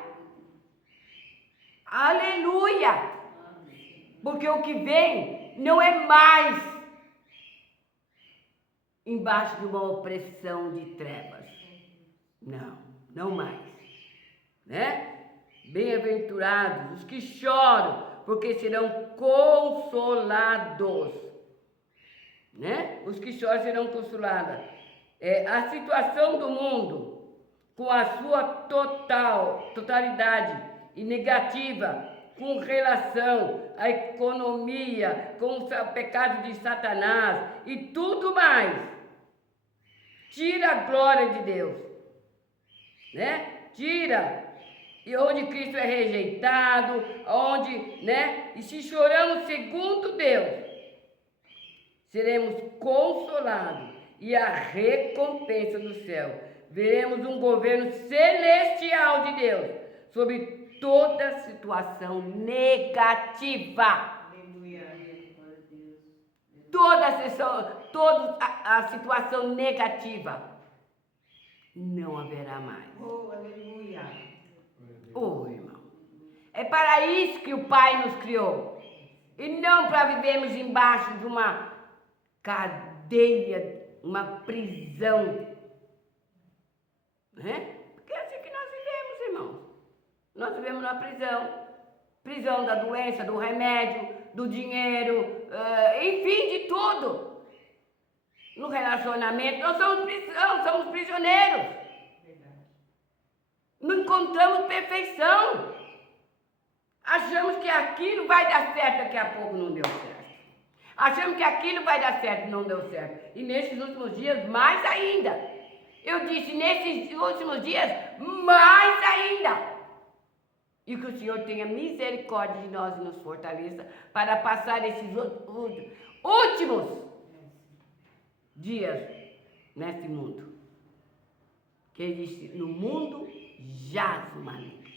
Aleluia! Porque o que vem não é mais embaixo de uma opressão de trevas. Não, não mais. Né? Bem-aventurados os que choram, porque serão consolados. Né? Os que choram serão consolados. A situação do mundo, com a sua totalidade e negativa, com relação à economia, com o pecado de Satanás e tudo mais, tira a glória de Deus, né? Tira, e onde Cristo é rejeitado, onde, né? E se choramos segundo Deus, seremos consolados e a recompensa do céu. Veremos um governo celestial de Deus sobre toda situação negativa. Aleluia. Toda a situação negativa não haverá mais. Oh, aleluia. Oh, irmão. É para isso que o Pai nos criou. E não para vivermos embaixo de uma cadeia, uma prisão. Né? Porque é assim que nós vivemos, irmãos. Nós vivemos numa prisão. Prisão da doença, do remédio, do dinheiro, enfim, de tudo. No relacionamento, nós somos prisão, somos prisioneiros. Não encontramos perfeição. Achamos que aquilo vai dar certo, daqui a pouco não deu certo. Achamos que aquilo vai dar certo, não deu certo. E nesses últimos dias, mais ainda. Eu disse, nesses últimos dias, mais ainda. E que o Senhor tenha misericórdia de nós e nos fortaleça para passar esses últimos dias, nesse mundo. Que ele disse, no mundo jaz o maligno.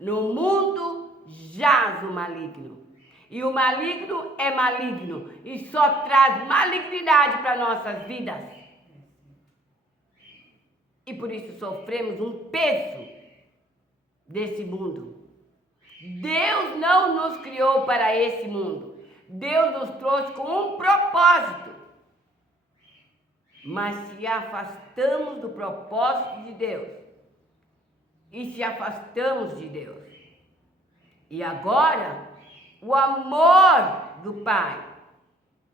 No mundo jaz o maligno. E o maligno é maligno e só traz malignidade para nossas vidas. E por isso sofremos um peso desse mundo. Deus não nos criou para esse mundo. Deus nos trouxe com um propósito. Mas se afastamos do propósito de Deus e se afastamos de Deus. E agora, o amor do Pai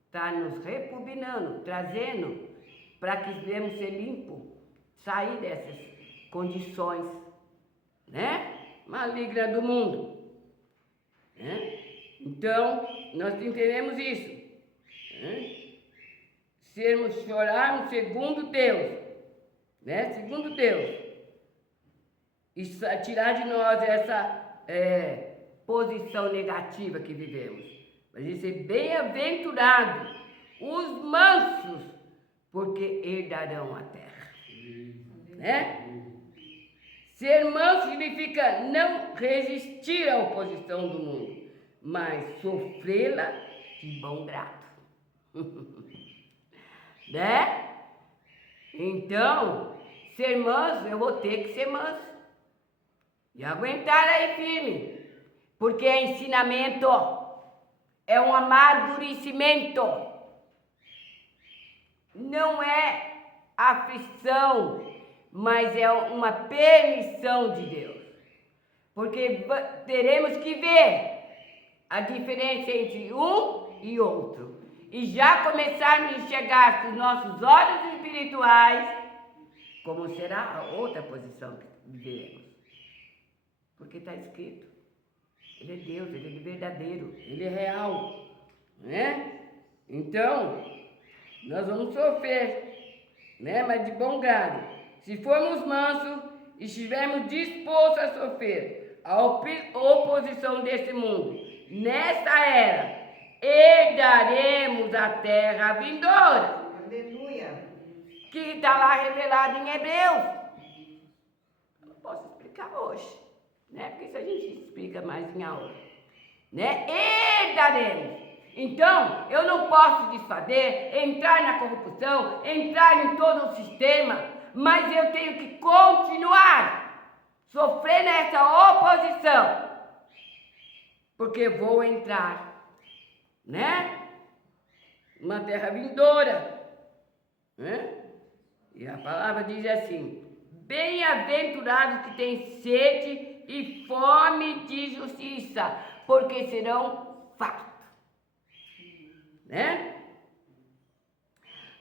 está nos repugnando, trazendo para que devemos ser limpos, sair dessas condições, né, malignas do mundo. Né? Então, nós entendemos isso. Né? Chorarmos segundo Deus, né? Segundo Deus. E tirar de nós essa posição negativa que vivemos. Mas dizer, bem-aventurados os mansos, porque herdarão a terra. Né? Ser manso significa não resistir à oposição do mundo, mas sofrê-la de bom grado. Né? Então, ser manso, eu vou ter que ser manso. E aguentar aí firme. Porque é ensinamento, é um amadurecimento. Não é aflição, mas é uma permissão de Deus. Porque teremos que ver a diferença entre um e outro. E já começarmos a enxergar com os nossos olhos espirituais como será a outra posição que viveremos. Porque está escrito, Ele é Deus, Ele é verdadeiro, Ele é real, né? Então, nós vamos sofrer, né? Mas de bom grado. Se formos mansos e estivermos dispostos a sofrer a oposição desse mundo, nesta era, herdaremos a terra vindoura. Aleluia. Que está lá revelado em Hebreus. Não posso explicar hoje, né? Porque isso a gente explica mais em aula, né? Herdaremos. Então, eu não posso desfazer, entrar na corrupção, entrar em todo o sistema, mas eu tenho que continuar sofrendo essa oposição, porque vou entrar, né? Uma terra vindoura, né? E a palavra diz assim, bem-aventurados que têm sede e fome de justiça, porque serão fartos, né?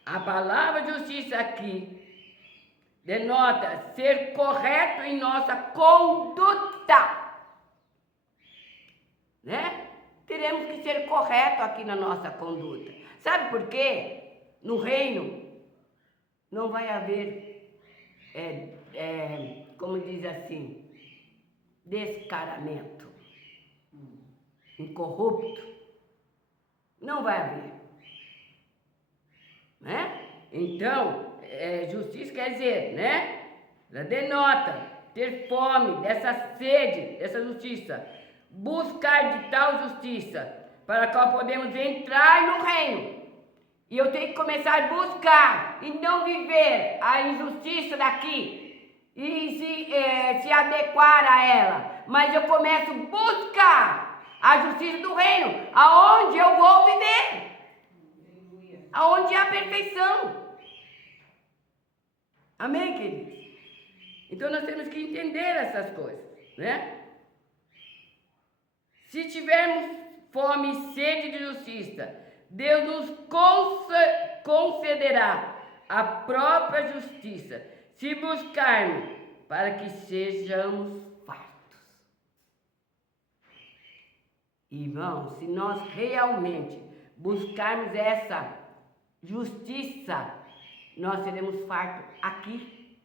A palavra justiça aqui denota ser correto em nossa conduta, né? Teremos que ser correto aqui na nossa conduta. Sabe por quê? No reino não vai haver, como diz assim, descaramento, incorrupto. Não vai haver. Né? Então, justiça quer dizer, né? Ela denota ter fome dessa sede, dessa justiça. Buscar de tal justiça, para a qual podemos entrar no reino. E eu tenho que começar a buscar e não viver a injustiça daqui e se adequar a ela. Mas eu começo a buscar a justiça do reino, aonde eu vou viver, aonde há perfeição. Amém, queridos? Então nós temos que entender essas coisas, né? Se tivermos fome e sede de justiça, Deus nos concederá a própria justiça, se buscarmos para que sejamos fartos. Irmãos, se nós realmente buscarmos essa justiça, nós seremos fartos aqui.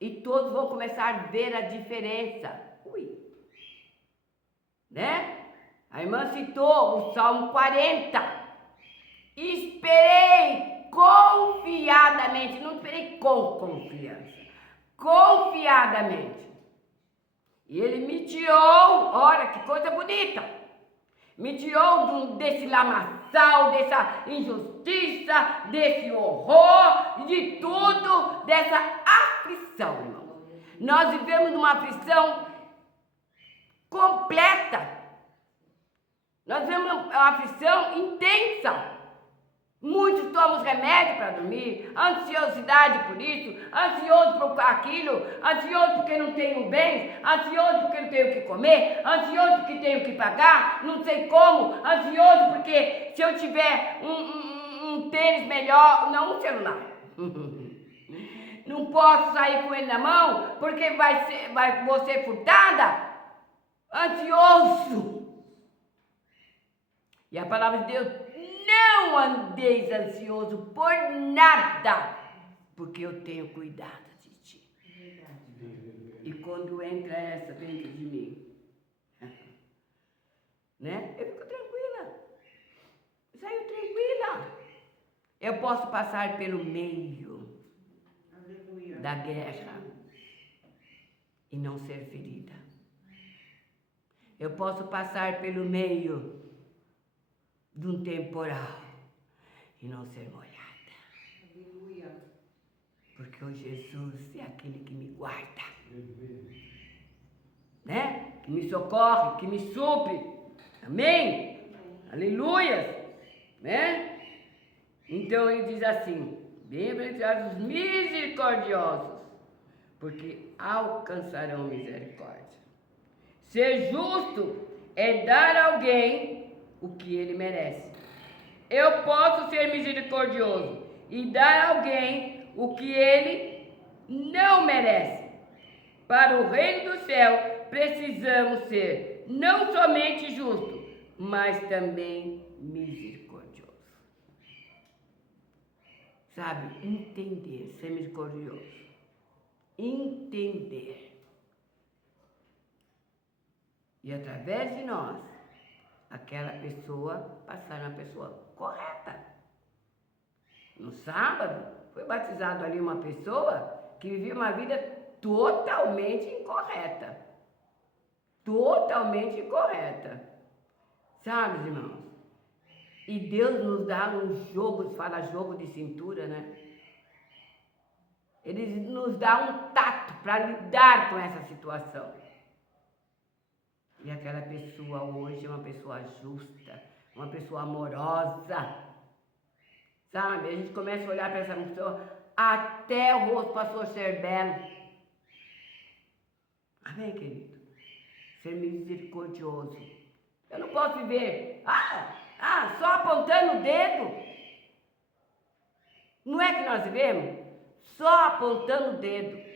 E todos vão começar a ver a diferença. Né? A irmã citou o Salmo 40. Esperei confiadamente, não esperei com confiança, confiadamente. E ele me tirou, olha que coisa bonita, me tirou desse lamaçal, dessa injustiça, desse horror, de tudo, dessa aflição, irmão. Nós vivemos numa aflição completa. Nós vivemos uma aflição intensa. Muitos tomam remédio para dormir, ansiosidade por isso, ansioso por aquilo, ansioso porque não tenho bens, ansioso porque não tenho o que comer, ansioso porque tenho que pagar, não sei como, ansioso porque se eu tiver um tênis melhor, não um celular, não posso sair com ele na mão porque vou ser furtada, ansioso. E a palavra de Deus: não andeis ansioso por nada, porque eu tenho cuidado de ti. E quando entra essa dentro de mim, né? Eu fico tranquila. Saio tranquila. Eu posso passar pelo meio da guerra e não ser ferida. Eu posso passar pelo meio de um temporal e não ser molhada. Aleluia. Porque o Jesus é aquele que me guarda, né? Que me socorre, que me supre. Amém? Aleluia, né? Então ele diz assim: bem-aventurados os misericordiosos, porque alcançarão misericórdia. Ser justo é dar a alguém o que ele merece. Eu posso ser misericordioso e dar a alguém o que ele não merece. Para o reino do céu, precisamos ser não somente justos, mas também misericordiosos. Sabe? Entender, ser misericordioso. Entender. E através de nós, aquela pessoa passar uma pessoa correta. No sábado, foi batizado ali uma pessoa que vivia uma vida totalmente incorreta. Totalmente incorreta. Sabe, irmãos? E Deus nos dá um jogo, fala jogo de cintura, né? Ele nos dá um tato para lidar com essa situação. E aquela pessoa hoje é uma pessoa justa, uma pessoa amorosa. Sabe? A gente começa a olhar para essa pessoa, até o rosto passou a ser belo. Amém, querido? Ser misericordioso. Eu não posso viver, só apontando o dedo. Não é que nós vivemos? Só apontando o dedo.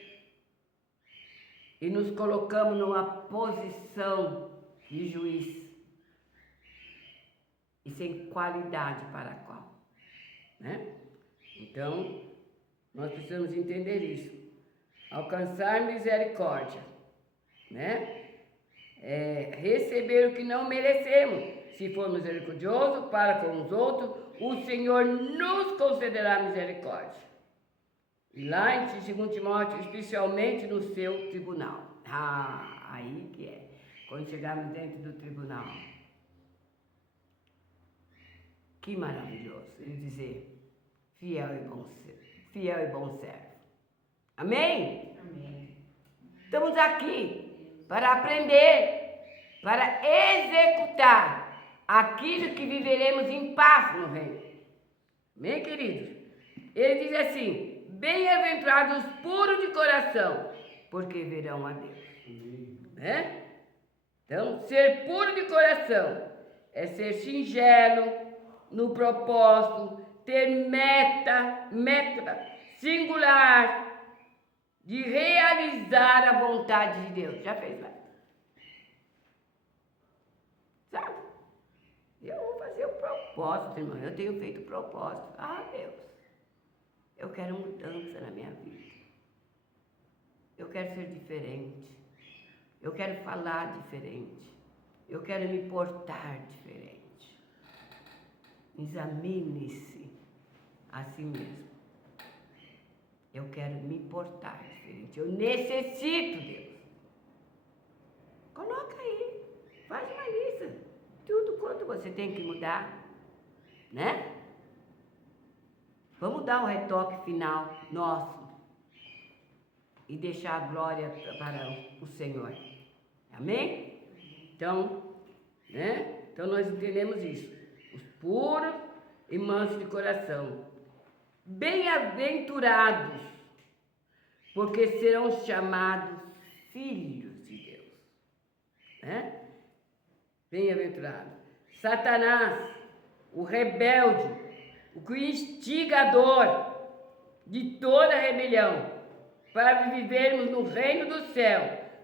E nos colocamos numa posição de juiz. E sem qualidade para a qual. Né? Então, nós precisamos entender isso. Alcançar misericórdia. Né? Receber o que não merecemos. Se for misericordioso para com os outros, o Senhor nos concederá misericórdia. E lá em 2 Timóteo, especialmente no seu tribunal. Aí que é. Quando chegarmos dentro do tribunal. Que maravilhoso. Ele dizer, fiel e bom servo. Amém? Amém. Estamos aqui para aprender, para executar aquilo que viveremos em paz no reino. Amém, queridos? Ele diz assim: bem-aventurados os puros de coração, porque verão a Deus. Né? Então, ser puro de coração é ser singelo no propósito, ter meta singular de realizar a vontade de Deus. Já fez meta? Sabe? Eu vou fazer o propósito, irmão. Eu tenho feito propósito. Deus. Eu quero mudança na minha vida. Eu quero ser diferente. Eu quero falar diferente. Eu quero me portar diferente. Examine-se. assim mesmo. Eu quero me portar diferente. Eu necessito, Deus. Coloca aí. Faz uma lista. Tudo quanto você tem que mudar. Né? Vamos dar um retoque final nosso. E deixar a glória para o Senhor. Amém? Então, né? Então nós entendemos isso. Os puros e mansos de coração. Bem-aventurados, porque serão chamados filhos de Deus. Né? Bem-aventurados. Satanás, o rebelde, o instigador de toda rebelião, para vivermos no reino do céu,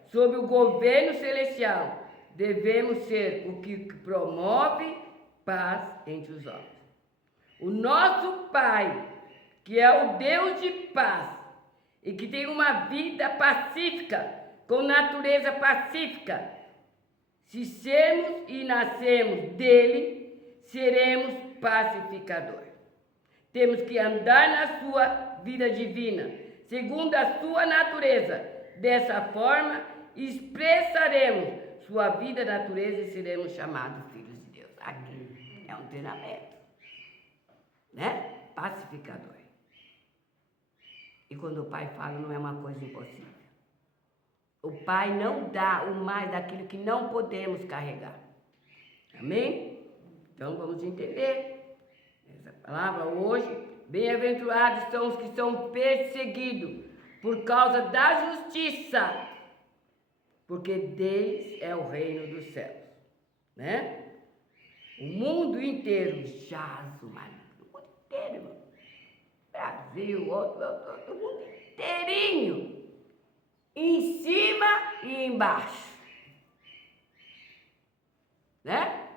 sob o governo celestial, devemos ser o que promove paz entre os homens. O nosso Pai, que é o Deus de paz, e que tem uma vida pacífica, com natureza pacífica, se sermos e nascemos dele, seremos pacificadores. Temos que andar na sua vida divina, segundo a sua natureza. Dessa forma, expressaremos sua vida, natureza e seremos chamados filhos de Deus. Aqui é um treinamento, né? Pacificador. E quando o Pai fala, não é uma coisa impossível. O Pai não dá o mais daquilo que não podemos carregar. Amém? Então vamos entender essa palavra hoje. Bem-aventurados são os que são perseguidos por causa da justiça, porque deles é o reino dos céus, né? O mundo inteiro jaz o maligno. O mundo inteiro, irmão. Brasil, o mundo inteirinho. Em cima e embaixo. Né?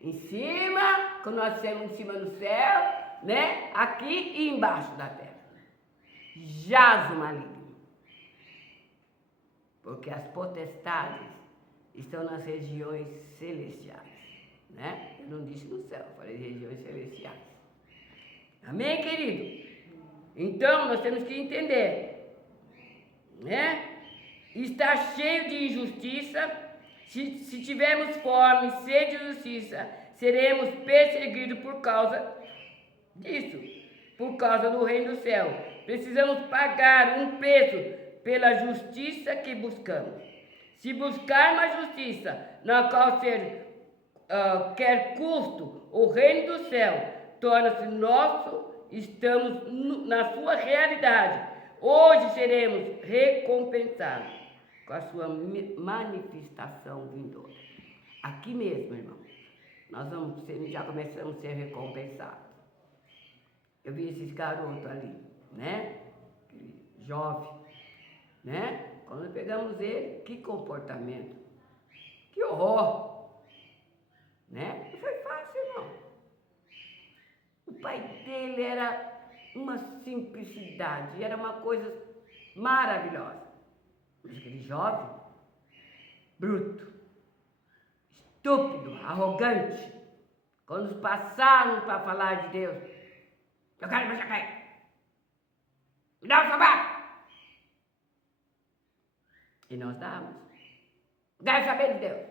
Em cima, quando nós estamos em cima do céu, né? Aqui e embaixo da terra. Jaz o maligno. Porque as potestades estão nas regiões celestiais. Né? Eu não disse no céu, eu falei regiões celestiais. Amém, querido? Então, nós temos que entender, né? Está cheio de injustiça. Se tivermos fome, sede de justiça, seremos perseguidos por causa disso, por causa do reino do céu. Precisamos pagar um preço pela justiça que buscamos. Se buscarmos a justiça, na qual quer custo o reino do céu, torna-se nosso, estamos na sua realidade. Hoje seremos recompensados com a sua manifestação vindoura. Aqui mesmo, irmão, nós já começamos a ser recompensados. Eu vi esses garotos ali, né? Jovem, né? Quando pegamos ele, que comportamento, que horror, né? Não foi fácil, não. O pai dele era uma simplicidade, era uma coisa maravilhosa. Mas aquele jovem, bruto, estúpido, arrogante, quando passaram para falar de Deus, eu quero meu chapéu, me dá o sapato. E nós dávamos. Eu quero saber de Deus.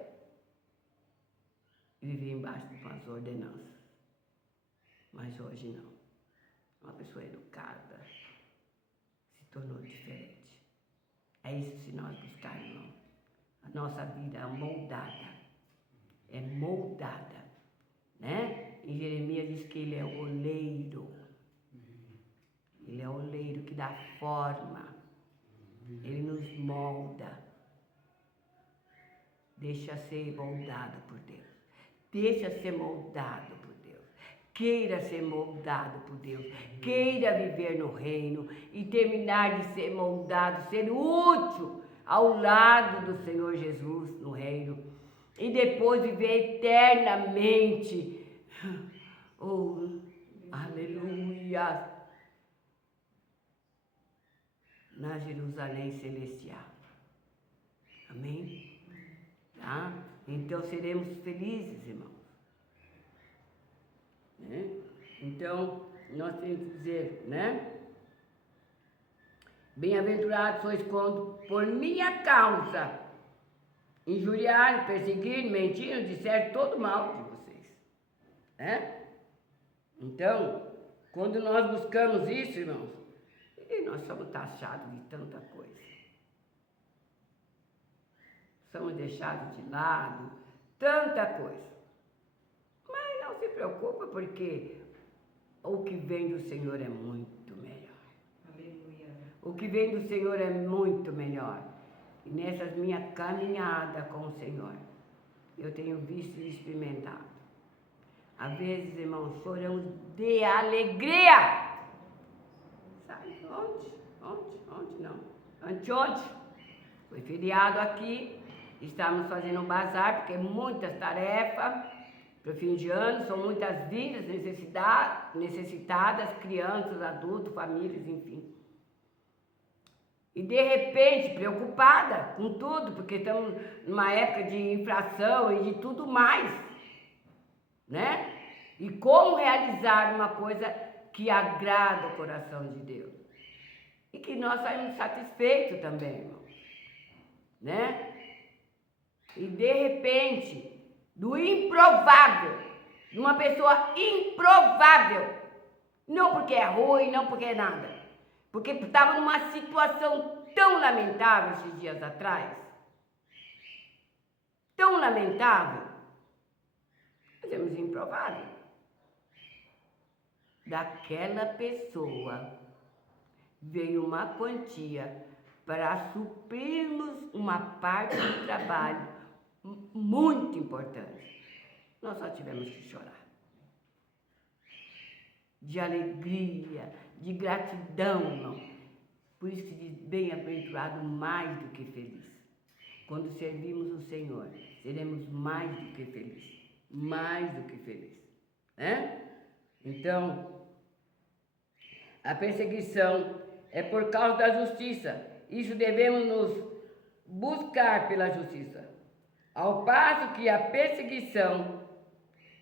E vivia embaixo de umas ordenanças. Mas hoje não. Uma pessoa educada se tornou diferente. É isso se nós buscarmos, irmão. A nossa vida é moldada. É moldada. Né? Em Jeremias diz que ele é o oleiro. Ele é o oleiro que dá forma. Ele nos molda. Deixa ser moldado por Deus. Deixa ser moldado por Deus. Queira ser moldado por Deus. Queira viver no reino e terminar de ser moldado, ser útil ao lado do Senhor Jesus no reino. E depois viver eternamente. Oh, aleluia! Na Jerusalém celestial. Amém? Tá? Então seremos felizes, irmãos. Né? Então, nós temos que dizer, né? Bem-aventurados sois quando por minha causa injuriarem, perseguirem, mentiram, disseram todo mal de vocês, né? Então, quando nós buscamos isso, irmãos, e nós somos taxados de tanta coisa. Somos deixados de lado, tanta coisa. Mas não se preocupa, porque o que vem do Senhor é muito melhor. Aleluia. O que vem do Senhor é muito melhor. E nessas minhas caminhadas com o Senhor, eu tenho visto e experimentado. Às vezes, irmãos, choramos de alegria. Sabe? Ontem não. Anteontem, foi feriado aqui. Estamos fazendo um bazar, porque muitas tarefas para o fim de ano, são muitas vidas necessitadas, crianças, adultos, famílias, enfim. E de repente, preocupada com tudo, porque estamos numa época de inflação e de tudo mais, né? E como realizar uma coisa que agrada o coração de Deus. E que nós saímos satisfeitos também, irmão. Né? E de repente, do improvável, de uma pessoa improvável, não porque é ruim, não porque é nada, porque estava numa situação tão lamentável esses dias atrás, tão lamentável, dizemos improvável, daquela pessoa veio uma quantia para suprirmos uma parte do trabalho muito importante. Nós só tivemos que chorar. De alegria, de gratidão, irmão. Por isso que diz, bem-aventurado mais do que feliz. Quando servimos o Senhor, seremos mais do que felizes. Mais do que felizes. Né? Então, a perseguição é por causa da justiça. Isso devemos nos buscar pela justiça. Ao passo que a perseguição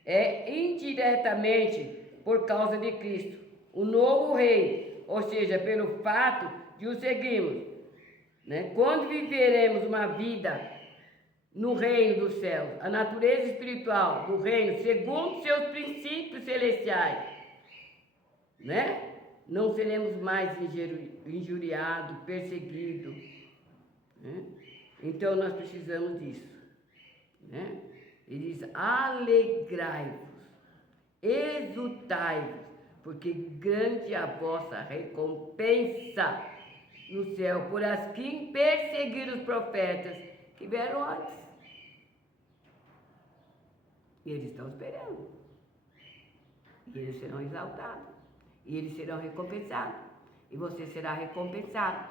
é indiretamente por causa de Cristo, o novo rei, ou seja, pelo fato de o seguirmos. Né? Quando viveremos uma vida no reino dos céus, a natureza espiritual do reino, segundo seus princípios celestiais, né? Não seremos mais injuriados, perseguidos. Né? Então nós precisamos disso. Né? Ele diz, alegrai-vos, exultai-vos, porque grande é a vossa recompensa no céu, por as que perseguiram os profetas que vieram antes. E eles estão esperando. E eles serão exaltados. E eles serão recompensados. E você será recompensado.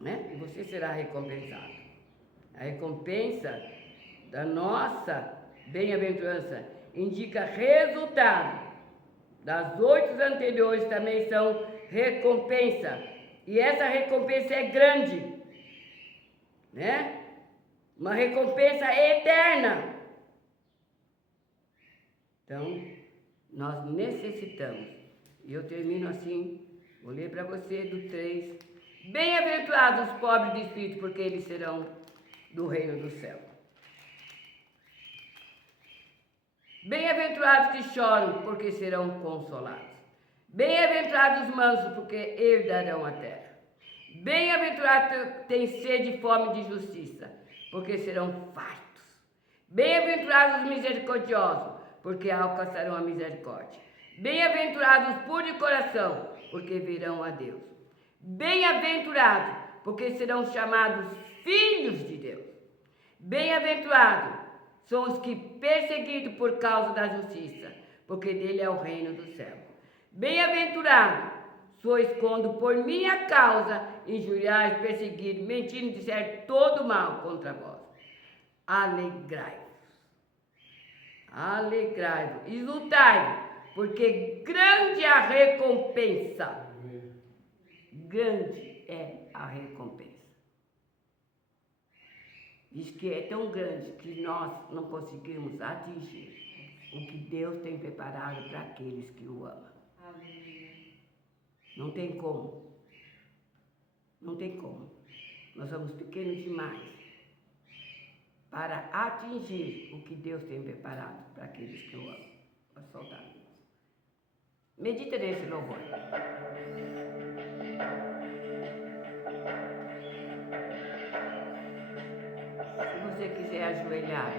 Né? E você será recompensado. A recompensa da nossa bem-aventurança indica resultado. Das 8 anteriores também são recompensa. E essa recompensa é grande. Né? Uma recompensa eterna. Então, nós necessitamos. E eu termino assim, vou ler para você do 3. Bem-aventurados os pobres de espírito, porque eles serão do reino do céu. Bem-aventurados que choram, porque serão consolados. Bem-aventurados os mansos, porque herdarão a terra. Bem-aventurados que têm sede e fome de justiça, porque serão fartos. Bem-aventurados os misericordiosos, porque alcançarão a misericórdia. Bem-aventurados os puros de coração, porque verão a Deus. Bem-aventurados, porque serão chamados filhos de Deus. Bem-aventurados são os que perseguidos por causa da justiça, porque dele é o reino do céu. Bem-aventurados sois quando por minha causa injuriais, perseguidos, mentindo, disser todo mal contra vós. Alegrai-vos. Alegrai-vos, exultai-vos, porque grande é a recompensa. Grande é a recompensa. Diz que é tão grande que nós não conseguimos atingir. o que Deus tem preparado para aqueles que o amam. Aleluia. Não tem como. Não tem como. Nós somos pequenos demais para atingir o que Deus tem preparado para aqueles que o amam. Pode soltar. Medita nesse louvor. Se você quiser ajoelhar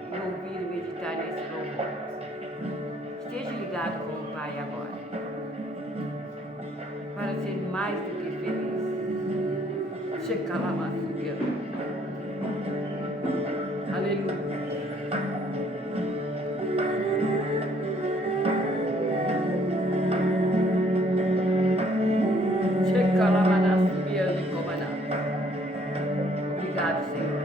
e ouvir e meditar nesse louvor, esteja ligado com o Pai agora, para ser mais do que feliz. Checa lá, Maria. Aleluia. Checa lá, Maria, e comandar. Obrigado, Senhor.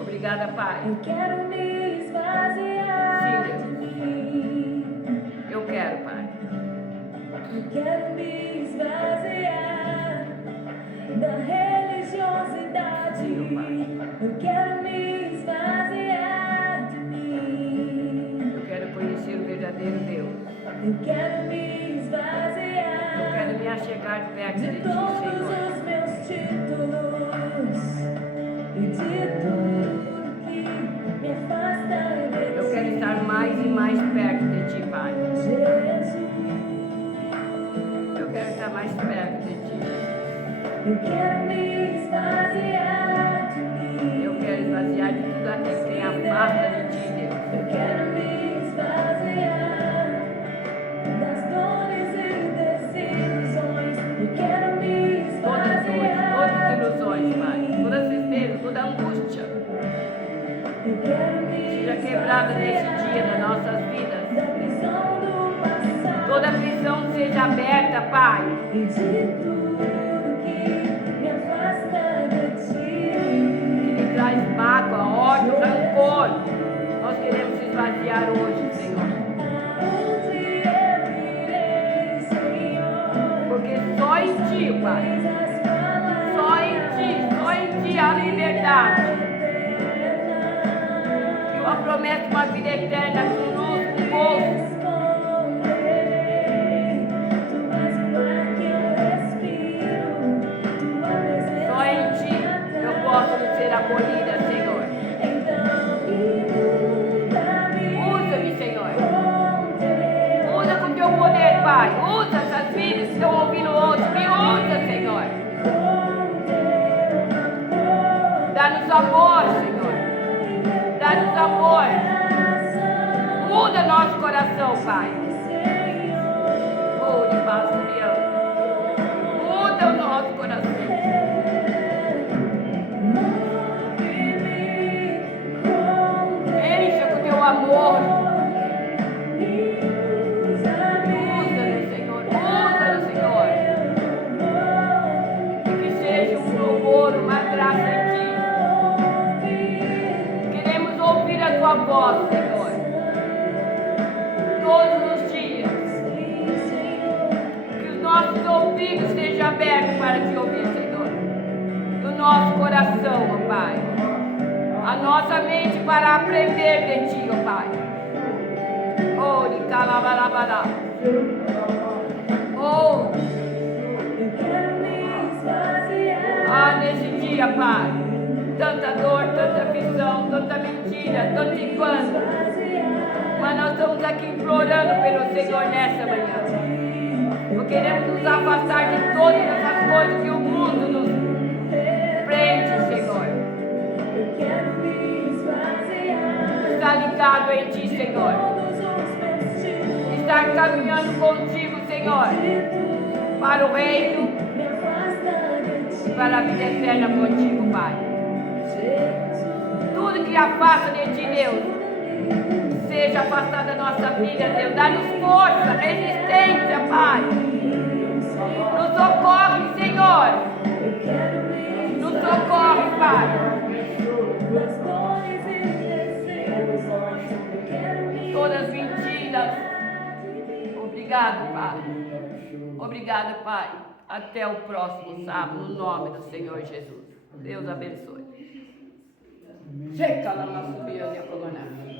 Obrigada, Pai. Eu quero me esvaziar Sim, de mim. Eu quero, Pai. Eu quero me esvaziar da religiosidade. Sim, Pai. Eu quero me esvaziar de mim. Eu quero conhecer o verdadeiro Deus. Eu quero me Eu esvaziar quero me achegar perto de de Ti, todos Senhor. os meus títulos e de tudo que me afasta de Ti. Eu quero estar mais e mais perto de Ti, Pai. Jesus, Eu quero estar mais perto de Ti. eu quero me esvaziar de mim. Eu quero esvaziar de tudo aquilo que tem afasta de Ti, Deus. Eu quero me esvaziar das dores e desilusões. Eu quero me Todas esvaziar as ilusões, Pai. Toda tristeza, toda angústia. Eu quero me Seja quebrada nesse dia nas nossas vidas. da prisão do passado Toda prisão seja aberta, Pai. e de tudo que me afasta de Ti. Que me traz mágoa, ódio, rancor. Nós queremos esvaziar hoje, Senhor. Aonde eu irei, Senhor? Porque só em Ti, Pai. As palavras Só em Ti há liberdade. E uma promessa de uma vida eterna conosco, povo. Só em Ti eu posso ser acolhida, Senhor. Usa-me, Senhor. Usa com Teu poder, Pai. Usa essas vidas que estão ouvindo hoje. Me usa, Senhor. Dá-nos amor, Senhor. Dá-nos amor. Muda nosso coração, Pai. Mude, Pastor. Muda o nosso coração. Encha com Teu amor. Usa-nos, Senhor. Usa-nos, Senhor. E que seja um louvor, uma graça em Ti. Queremos ouvir a Tua voz, Senhor. Todos os dias. Que os nossos ouvidos estejam abertos para Te ouvir, Senhor. E o nosso coração, ó Pai. A nossa mente para aprender de Ti, ó Pai. Oh, de calabalabalá. Oh, nesse dia, Pai. Tanta dor, tanta aflição, tanta mentira, tanto engano. Mas nós estamos aqui implorando pelo Senhor nessa manhã. Não queremos nos afastar de todas essas coisas que o mundo nos prende, Senhor. Estar ligado em Ti, Senhor. Estar caminhando contigo, Senhor, para o reino e para a vida eterna contigo, Pai. Tudo que afasta de Ti, Deus, seja afastado da nossa vida, Deus. Dá-nos força, resistência, Pai. Nos socorre, Senhor. Nos socorre, Pai. Todas mentiras. Obrigado, Pai. Obrigado, Pai. Até o próximo sábado, no nome do Senhor Jesus. Deus abençoe. Checa la masubia de cogoná.